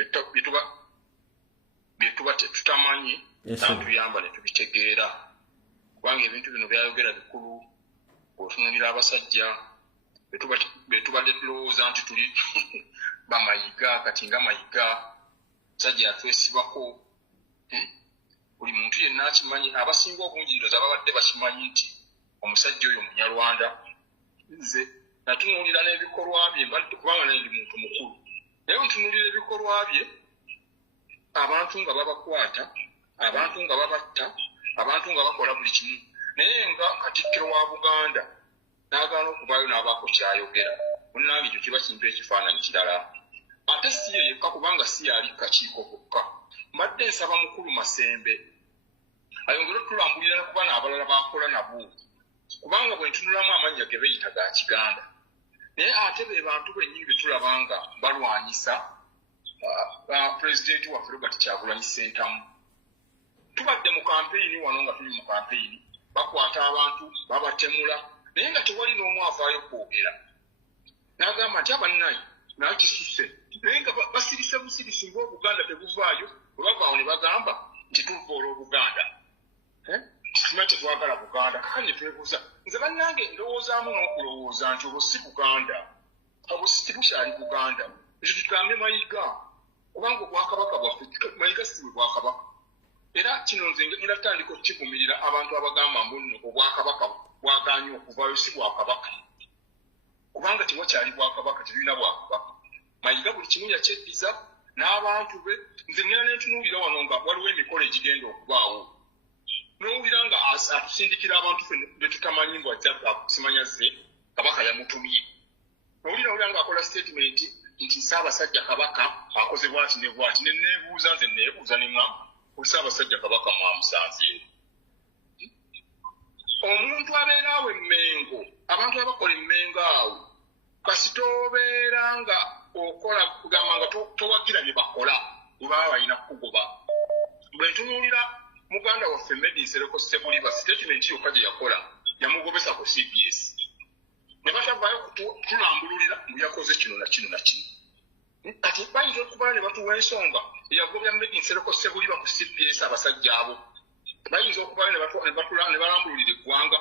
byetuba tetutamanyi natuyamba ne tubitegeera kubanga ebintu bino byayogera bikulu otunulira abasajja betubadde tulowooza nti tuli bamayiga kati nga mayiga musajja yatwesibako buli muntu yenna akimanyi abasinga obunjiriza babadde bakimanyi nti omusajja oyo munyarwanda nze natunuulira n'ebikolwa bye kubanga naye ndi muntu mukulu naye ntunuulira ebikolwa bye abantu nga babakwata abantu nga babatta abantu nga bakola buli kimu naye nga katikkiro wa Buganda n'agaana okuvaayo n'abaako kyayogera munnange ekyo kiba kintu ekifaananyi kirala ate si ye yekka kubanga si yali kakiiko kokka. Mbadde nsaba mukulu Masembe ayongere tulambulira ku bana abalala bakola nabo, kubanga bwe ntunulamu amannya ge beeyita ga Kiganda. Naye ate be bantu bennyini be tulabanga balwanyisa pulezidenti waffe Robert Kyagulanyi Ssentamu. Tubadde mu kampeyini wano nga tuli mu kampeyini, bakwata abantu babatemula, naye nga tewali n'omu avaayo kwogera. N'agamba nti abannayi nakisuse, naye nga basirise busirisi ng'Obuganda tebuvaayo, bwe bavaawo ne bagamba nti tuvoola Obuganda. Tumanyi tetwagala Buganda, kakanye twebuuza. Nze bannange ndowoozaamu n'okulowooza nti obwo si Buganda, obwo tibukyali Buganda. Ekyo tugambe Mayiga, kubanga Obwakabaka bwaffe Mayiga si bwe Bwakabaka. Era kino nze ngenda tutandika okukivumirira abantu abagamba mbu nno Obwakabaka bwagaanye okuvaayo si Bwakabaka. Kubanga tewakyali Bwakabaka, tebirina Bwakabaka. Mayiga buli kimu yakyeddiza n'abantu be. Nze ngenda ne ntunuulira wano nga waliwo emikolo egigenda okubaawo. N'owulira nga atusindikira abantu ffe be tutamanyi mbu ajja kusimanya zze Kabaka yamutumye. N'owulira nga akola statement nti Ssaabasajja Kabaka akoze bw'ati ne bw'ati, ne neebuuza nze neebuuza ne ŋŋamba Ssaabasajja Kabaka mwamusanze. Omuntu abeera awo Emmengo, abantu abakola Emmengo awo, kasita obeera nga okola kugamba nga towagira bye bakola, bwe baba balina kukugoba. Bwe ntunuulira muganda waffe Medi Nsereko Ssebuliba, statement yokka gye yakola yamugobesa ku CBS. Ne batavaayo kutulambululira mbu yakoze kino na kino na kino. Kati bayinza okuba ne batuwa ensonga eyagobya Medi Nsereko Ssebuliba ku CBS abasajja abo. Bayinza okuba ne balambululira eggwanga.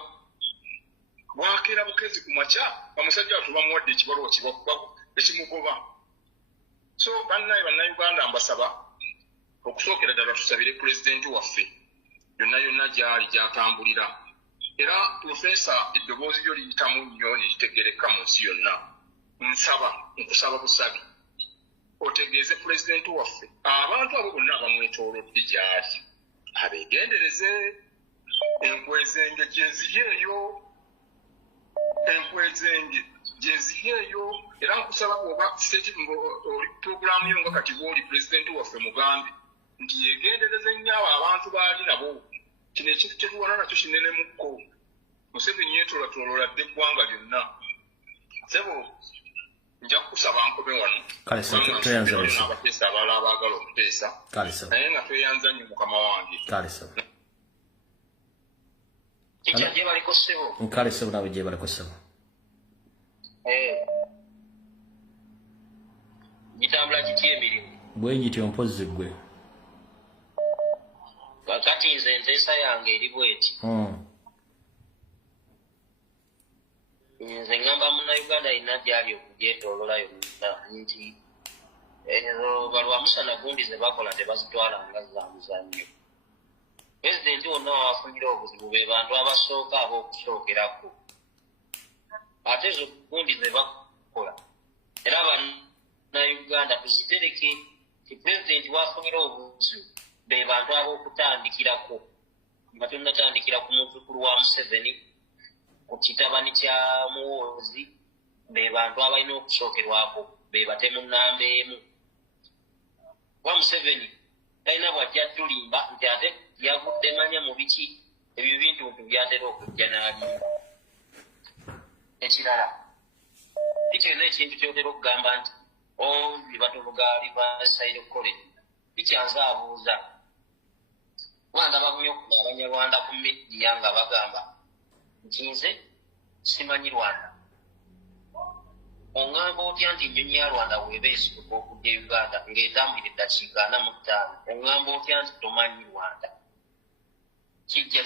Bwakeera bukezi ku makya, omusajja wattu bamuwadde ekibalwa ekimugoba. So bannayuganda mbasaba okusookera ddala tusabire pulezidenti waffe yonna gy'ali gy'atambulira. Era Profesa eddoboozi lyo liyitamu nnyo ne litegereka mu nsi yonna. Nkusaba busabi otegeeze pulezidenti waffe abantu abo bonna abamwetoolodde gy'ali abeegendereze. Enkwezenge gyeziri eyo, enkwezenge gyeziri eyo. Era nkusaba oba oli pulogulaamu yo nga kati bw'oli pulezidenti waffe mugambe nti yeegendereze nnyo abo abantu baali nabo. Kino ekintu kye tuwona nakyo kinene-mukko. Museveni yeetoolatoolola dde eggwanga lyonna. Sebo nja kukusaba nkobe wano. Kale tweyanza wese. Abateesa abalala abaagala okuteesa. Naye nga tweyanza nnyo Mukama wange. Kale sebo. Kitya gye baliko ssebo. Kale sebo nawe gye baliko ssebo. Gitambula gitya emirimu? Bwe gityo mpozzi ggwe. Kakati nze enteesa yange eri bw'eti. Nze ngamba Munnayuganda alina gy'ali okugyetoolola yonna nti ezo balwamusana gundi ze bakola tebazitwala nga za muzannyo. Pulezidenti wonna wafunira obuzibu be bantu abasooka ab'okusookerako. Ate ezo gundi ze bakola era Bannayuganda tuzitereke ti pulezidenti wafunira obuzibu be bantu ab'okutandikirako. Nga tunnatandikira ku muzzukulu wa Museveni, ku kitabani kya Muwoozi, be bantu abalina okusookerwako, be batemu nnamba emu. Wa Museveni talina bw'ajja tulimba nti ate yagudde manya mu biki ebyo bintu byatera okujja n'alimba. Ekirala bikyalina ekintu kyotera okugamba nti bibatobugaali basayire college bikyanze abuuza. Wanda bagumye okuba Abanyarwanda ku media nga bagamba nti nze simanyi Rwanda. Ongamba otya nti ennyonyi ya Rwanda bw'eba esituka okujja Uganda ng'etambulira eddakiika 45, ongamba otya nti tomanyi Rwanda? Kijja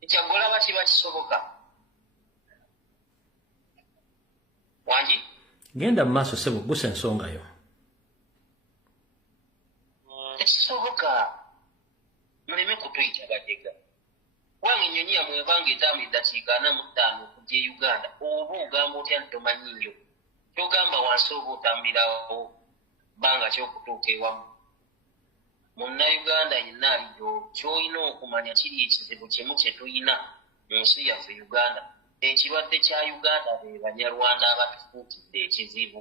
ekyagolaba kiba kisoboka. Wangi genda mu maaso ssebo gusa ensonga yo. Tekisoboka. Muleme kutuyita bajega. Wange ennyonyi yamwe ebanga etambula eddakiika 45 okujja Uganda, oba ogamba otya nti tomanyi nnyo? Kyogamba wansi oba otambulirawo bbanga ky'okutuuka ewamu. Munnayuganda yenna aliyo ky'olina okumanya kiri ekizibu kimu kye tulina mu nsi yaffe Uganda. Ekirwadde kya Uganda be Banyarwanda abatufuukidde ekizibu.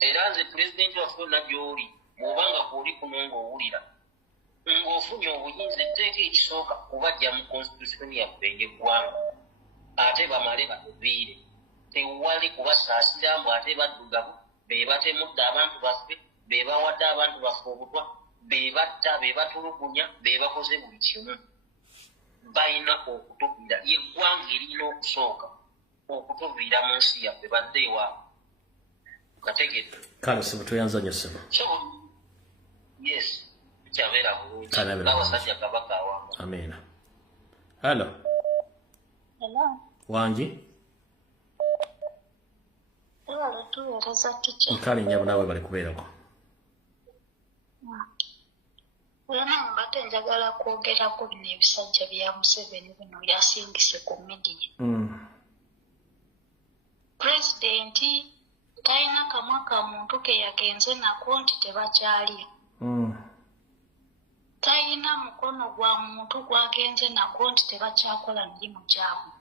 era nze pulezidenti waffe nabyoli bw'obanga kuoli kuno ng'owulira ng'ofunye obuyinza etteeka ekisooka kubajja mu constitution yaffe ey'eggwanga ate bamale batuviire tewali kubasaasira mbu ate baddugavu be batemudde abantu baffe be bawadde abantu baffe obutwa be batta be batulugunya be bakoze buli kimu balina okutuviira yeggwanga erina okusooka okutuviira mu nsi yaffe badde ewaabwe kategedde kale sebo tuyanzanya sebo yes kyabeera bulungi n'abasajja kabaka awamu amina hello wangi nkale nyabu naawe bali kubeerako Olana mbadde njagala kwogerako bino ebisajja bya Museveni bino byasingise ku midiya. Pulezidenti talina kamwa ka muntu ke yagenze nako nti tebakyali. Talina mukono gwa muntu gwagenze nako nti tebakyakola mirimu gyabwe.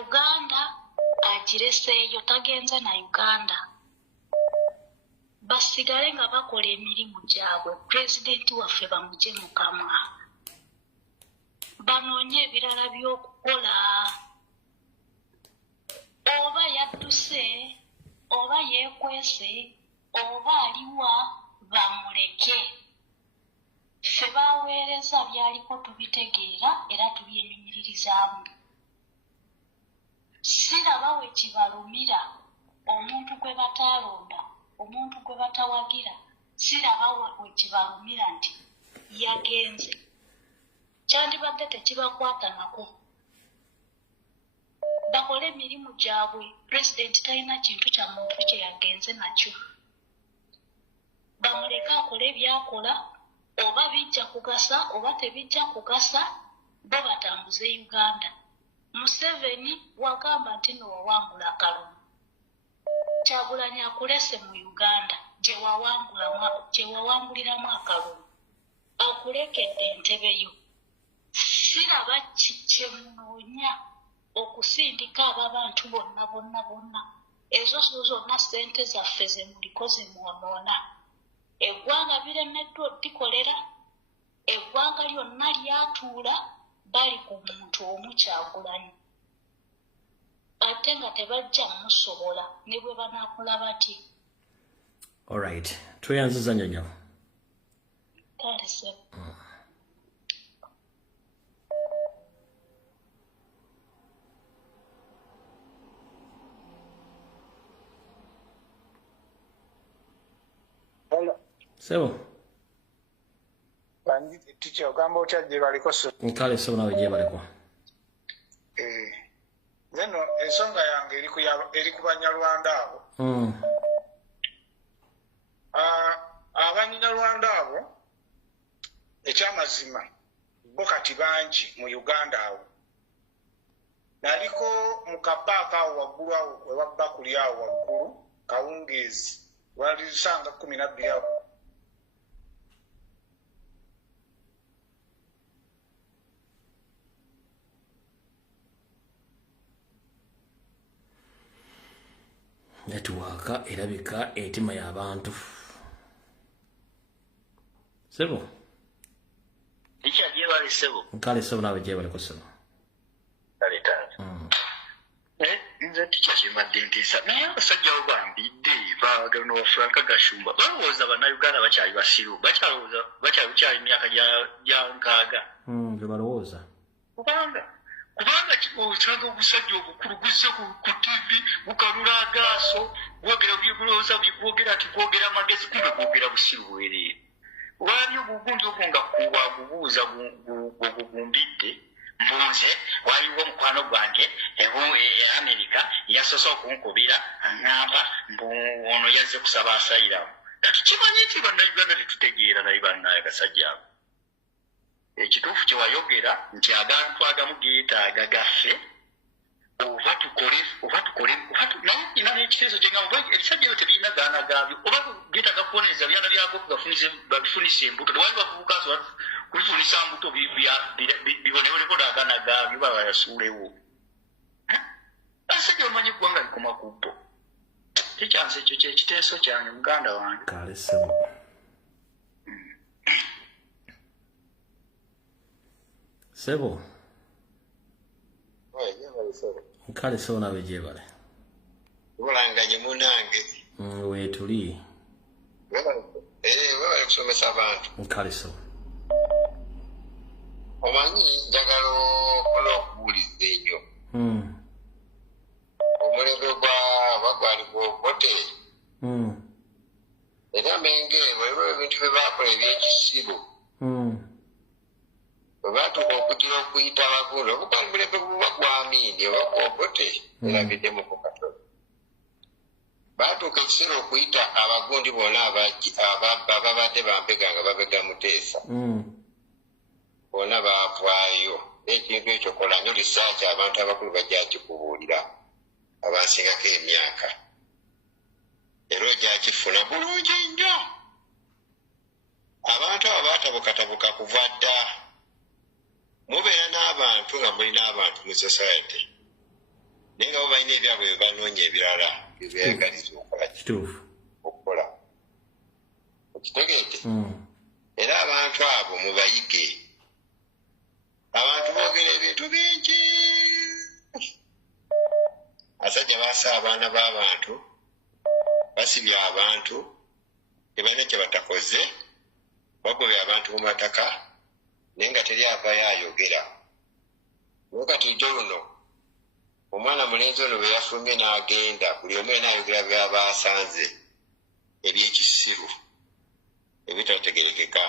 Uganda agireseeyo tagenze na Uganda. Basigale nga bakola emirimu gyabwe pulezidenti waffe bamugye mu kamwa banoonye ebirala by'okukola oba yadduse oba yeekwese oba aliwa bamuleke ffe baaweereza byaliko tubitegeera era tubyenyumiririzaamu siraba we kibalumira omuntu gwe bataalonda omuntu gwe batawagira siraba we kibalumira nti yagenze kyandibadde tekibakwata nako bakole emirimu gyabwe pulezidenti talina kintu kya muntu kye yagenze nakyo bamuleke akole ebyakola oba bijja kugasa oba tebijja kugasa bo batambuze Uganda. Museveni wagamba nti nowawangula akalulu Kyagulanyi akulese mu Uganda gye wawanguliramu akalulu akulekedde entebe yo siraba kyemunoonya okusindika abo abantu bonna ezo zonna ssente zaffe ze muliko ze mwonoona eggwanga biremeddwa oddikolera eggwanga lyonna lyatuula bali ku muntu omu Kyagulanyi ate nga tebajja musobola ne bwe banaakola bati. Alright, tweyanziza nyonyo. Kale sebo. Hello. Sebo. Bandi ticha ogamba otya gye baliko so. Nkale sebo nawe gye baliko. Neno ensonga yange eri ku Banyarwanda abo. Abanyarwanda abo ekyamazima bo kati bangi mu Uganda awo. Naliko mu kapaaka awo waggulu awo webabba kuli awo waggulu kawungeezi walisanga 12 awo. Netwaka erabika etima y'abantu. Sebo. Icha gye bali sebo. Nkale sebo nawe gye baliko sebo. Kale tano. Nze ticha kimadde ntiisa naye abasajja bo bambidde baagala Franka Gashumba balowooza bannayuganda bakyali basiru bakyali myaka gya nkaaga. Bwe balowooza. Kubanga osanga obusajja obukulu guzze ku TV bukalula agaaso bwogera byebulowooza bwogera ati bwogera amagezi kumbe bwogera busiru bwereere. Wali obugundi obwo nga wagubuuza gumbidde mbunze waliwo mukwano gwange Amerika yasoose okunkubira aŋŋamba mbu ono yazze kusaba asayirawo. Tukimanyi nti bannayuganda tetutegeera naye bannaye agasajja abo. Ekituufu kye wayogera nti abantu agamu geetaaga gaffe oba tukole naye ina n'ekiteeso kye ngamba ebisajja ebyo tebirina gaana gaabyo oba geetaaga kubonereza byana byako babifunisa embuto tewali bavubuka kubifunisa mbuto biboneboneko n'agaana gaabyo baba bayasuulewo. Abasajja bamanyi eggwanga likoma ku bbo kikyansi ekyo kyekiteeso kyange muganda wange. Kale ssebo. Sebo. Kale ssebo nawe gyebale. Mulanganye munange. Weetuli. Wewe kusomesa abantu. Kale ssebo. Omanyi njagala okubuuliza ennyo. Omulembe gwali gwogote. Era menge waliwo ebintu bye baakola ebyekisibo. Bwe baatuuka okugira okuyita abagundi okuba omulembe guba gwamiini oba gwogote erabiddemu ku katono. Baatuuka ekiseera okuyita abagundi bonna ababadde bampega nga babega Muteesa. Bonna baavaayo. Ekintu ekyo kola nnyo lisaaki abantu abakulu bajja kikubuulira abansingako emyaka. Era ojja kifuna bulungi nnyo. Abantu abo baatabukatabuka kuva dda. Mubeera n'abantu nga mulina abantu mu society. Naye nga bo balina ebyabwe bye banoonya ebirala bye beeyagaliza okukola. Okitegeete? Era abantu abo mubayige. Abantu boogera ebintu bingi. Abasajja baasa abaana b'abantu, basibye abantu, tebalina kye batakoze, bagobye abantu mu mataka, naye nga teri avaayo ayogera. Naye kati jjo luno, omwana mulenzi ono bwe yafulumye n'agenda, buli omu yena ayogera byaba asanze ebyekisiru ebitategerekeka.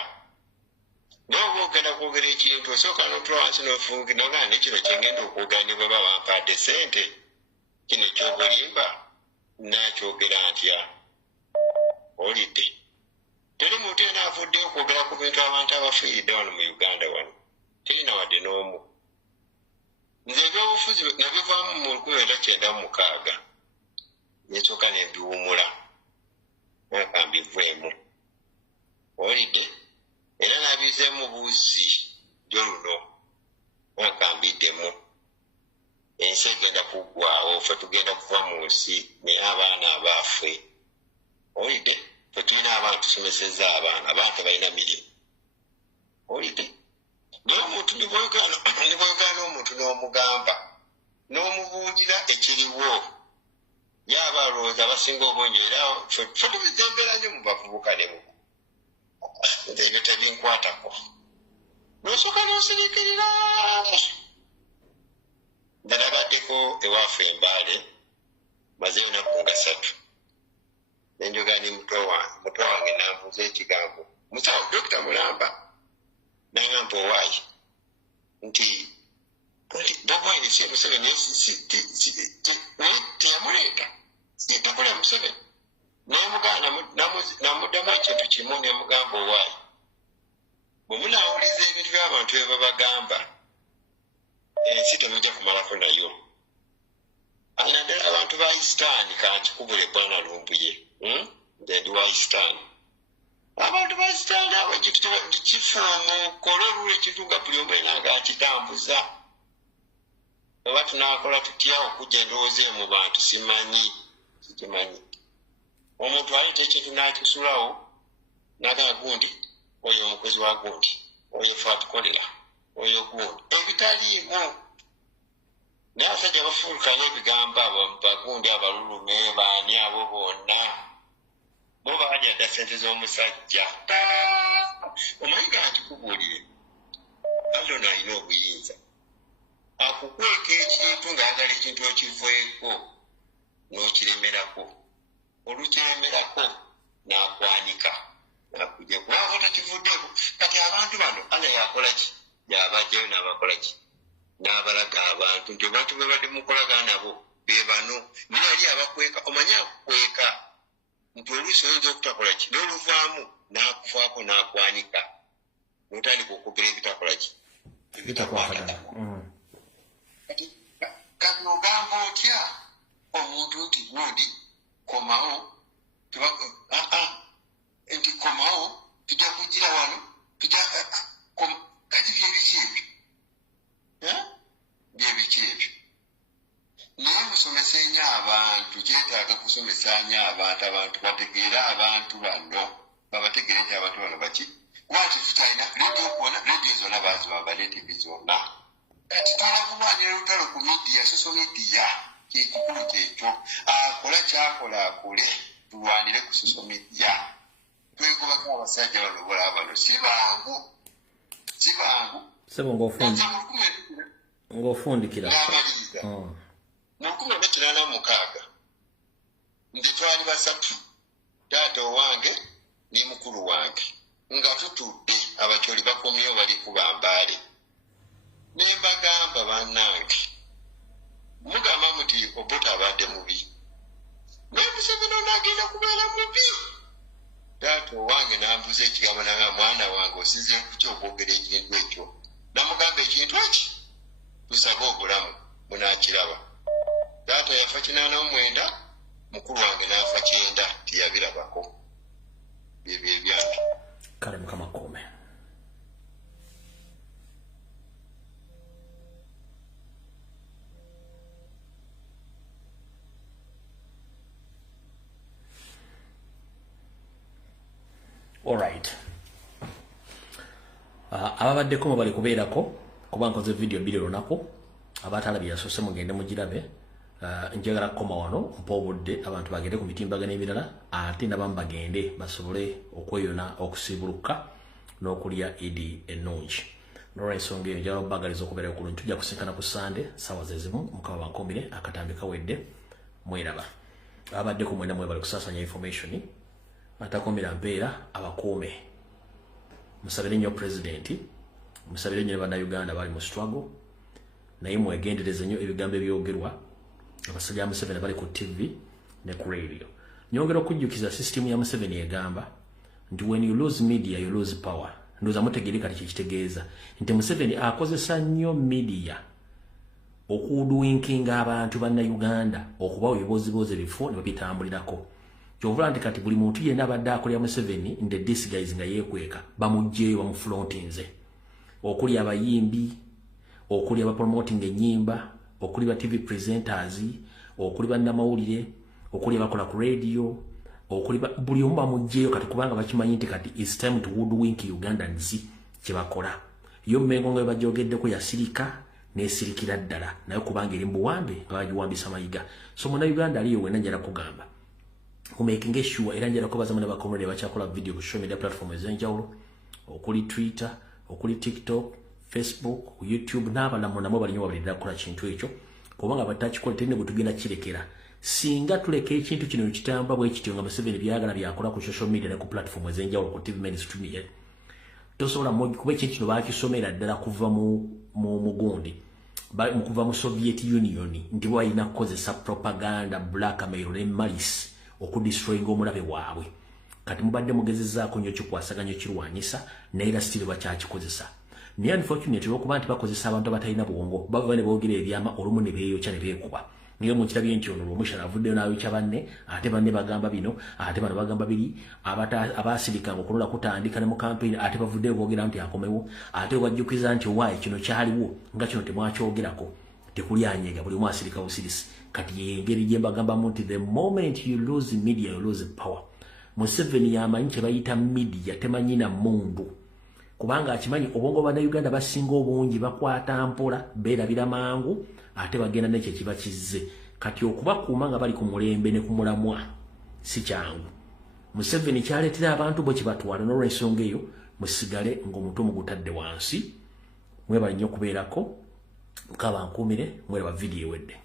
Naye oba ogenda kwogera ekintu osooka n'otula wansi n'ofungira nga nekino kyengenda okwogera ne bweba bampadde ssente, kino ekyobulimba nakyogera ntya. Olidde teri muntu yena avuddeyo okwogera ku bintu abantu abafiiridde wano mu Uganda wano, teri na wadde n'omu. Nze ebyobufuzi nabivaamu mu 1996 nesooka ne mbiwumula mwaka mbiveemu. Olidde era nabizeemu buuzi jjo luno mwaka mbiddemu. Ensi egenda kuggwaawo, ffe tugenda kuva mu nsi naye abaana abaaffe. Olidde ffe tulina abaana tusomesezza abaana tebalina mirimu. Olidde naye omuntu ne bw'oyogera n'omuntu n'omugamba n'omubuulira ekiriwo yaba alowooza abasinga obungi era ffe tubizembeera nnyo mu bavubuka ne mu ebyo tebinkwatako. N'osooka n'osirikirira. Nze nabaddeko ewaffe Embaale mazeyo ennaku nga 3 ne njogera ne muto wange n'ambuuza ekigambo, musawo Dr. Mulamba n'agamba owaayi nti Bobi Wine si Museveni teyamuleeta takola Museveni. Naye muganda namuddamu ekintu kimu ne mugamba owaayi bwe munaawuliza ebintu by'abantu bye babagamba ensi temujja kumalako nayo. Naddala abantu ba Eastern kankikubule bwana Lumbuye. Nze ndi wa Eastern. Abantu ba Eastern abo ekintu kifuumu kola olula ekintu nga buli omu yena ng'akitambuza. Oba tunaakola tutya okujja endowooza mu bantu sikimanyi. Omuntu aleeta ekintu n'akisulawo n'agamba gundi oyo omukozi wa gundi oyo fe atukolera oyo gundi ebitaliimu. Naye abasajja bafuulukana ebigambo abo bagundi abalulume baani abo bonna bo baalya dda ssente z'omusajja. Omanyi nga nkikubuulire Alona alina obuyinza akukweka ekintu ng'ayagala ekintu okiveeko n'okiremerako. Olukiremerako n'akwanika nakujja kubanga otakivuddeko. Kati abantu bano ala yakola ki? Yabajjayo n'abakola ki? N'abalaga abantu nti abantu bwe badde mukolagana nabo be bano. Naye ali abakweka, omanyi akukweka nti oluusi oyinza okutakola ki? N'oluvaamu n'akufaako n'akwanika n'otandika okwogera ebitakola ki? Ebitakwatagana. Kati ogamba otya omuntu nti gundi komawo nti komawo tujja kugira wano kati byebiki ebyo? Byebiki ebyo? Naye musomese nnyo abantu kyetaaga twetaaga kusomesanya abantu bategeera abantu bano babategeere nti abantu bano baki lwaki tutalina leediyo kuona leediyo zonna baziba baletivi zonna kati twala kulwanira olutalo ku midiya soso midiya kyekikulu kyekyo akola kyakola akole tulwanire ku soso midiya twegobako abasajja balobola abano si bangu sebo ng'ofundikira mu 1986 nde twali basatu taata owange ne mukulu wange nga tutudde abakyoli bakomyewo bali kubambaale ne mbagamba bannange mugamba muti Obote abadde mubi naye Museveni n'agenda kubeera mubi. Taata owange n'ambuuza ekigambo nanga mwana wange osinze kuki okwogera ekintu ekyo namugamba ekintu eki tusabe obulamu munaakiraba. Taata yafa 89 mukulu wange n'afa 9 tiyabirabako byebyo ebyange kale mukama kome. Alright. Ababaddeko mu bali kubeerako kuba nkoze video biri lunako abatalabye yasoose mugende mugirabe. Njagala kukoma wano mpa obudde abantu bagende ku mitimbagano emirala ate nabamu bagende basobole okweyona okusibuluka n'okulya idi ennungi. N'olw'ensonga eyo njagala obbagaliza okubeera ku lungi tujja kusinkana ku Sande ssaawa zezimu Mukama bankomire akatambi kawedde mweraba. Ababaddeko mwenda mwebali kusaasanya information atakomera mpeera abakuume musabire nnyo president musabire nnyo bannayuganda bali mu struggle naye mwegendereze nnyo ebigambo ebyogerwa abasajja Museveni bali ku TV ne ku radio. Nyongera okujjukiza system ya Museveni egamba nti when you lose media you lose power. Ndoza mutegereka kitegeeza nti Museveni akozesa nnyo media okuduwinkinga abantu bannayuganda okubawo ebibozibozi bifo ne babitambulirako. Kyovula nti kati buli muntu yenna abadde akolya Museveni nde disguise nga yeekweka bamugjeyo bamuflontinze okuli abayimbi okuli abapromoting ennyimba okuli ba TV presenters okuli bannamawulire okuli abakola ku radio okuli buli omu bamugjeyo kati kubanga bakimanyi nti kati it's time to woodwink Ugandans kye bakola. Yo Mmengo nga bajogeddeko yasirika n'esirikira ddala naye kubanga eri mbuwambe nga bagiwambisa mayiga. So muna Uganda aliyo wena njala kugamba making sure era njala kubaza muna bakomrade bachakola video ku social media platforms ez'enjawulo okuli Twitter okuli TikTok Facebook YouTube n'abalamu nabo balinyo babalira kukola kintu ekyo kubanga batakikola tenne butugenda kirekera singa tuleke ekintu kino kitamba bwe kityo nga Museveni byagala byakola ku social media ne ku platform ez'enjawulo ku TV mainstream ye tosobola kuba ekintu kino bakisomera ddala kuva mu mugundi kuva mu Soviet Union nti balina kukozesa propaganda blackmail ne malice okudestroying omulabe waabwe. Kati mubadde mugezezaako nnyo kikwasaganya kirwanyisa naye era still bakyakikozesa. Naye unfortunately okuba nti bakozesa abantu abatalina bwongo bava ne boogera ebyama olumu ne beeyokya ne beekuba. Niyo mukirabye nti ono Lwomushana avuddeyo n'ayokya banne ate banne bagamba bino ate bano bagamba biri abaasirikanga okulola kutandika ne mu campaign ate bavuddeyo boogera nti akomewo ate wajjukiza nti waayi kino kyaliwo nga kino temwakyogerako tekulyanyega buli omu asirika busirisi. Kati yengeri gye mbagambamu nti the moment you lose media you lose power. Museveni yamanyi kye bayita media temanyi na mundu kubanga akimanyi obwongo bannayuganda basinga obungi bakwata mpola beerabira mangu ate bagenda nekyo kiba kizze. Kati okubakuuma nga bali ku mulembe ne ku mulamwa si kyangu. Museveni kyaleetera abantu bwe kibatwala n'olw'ensonga eyo musigale ng'omutumu gutadde wansi. Mwebali nnyo kubeerako Mukama bankuumire mweraba video ewedde.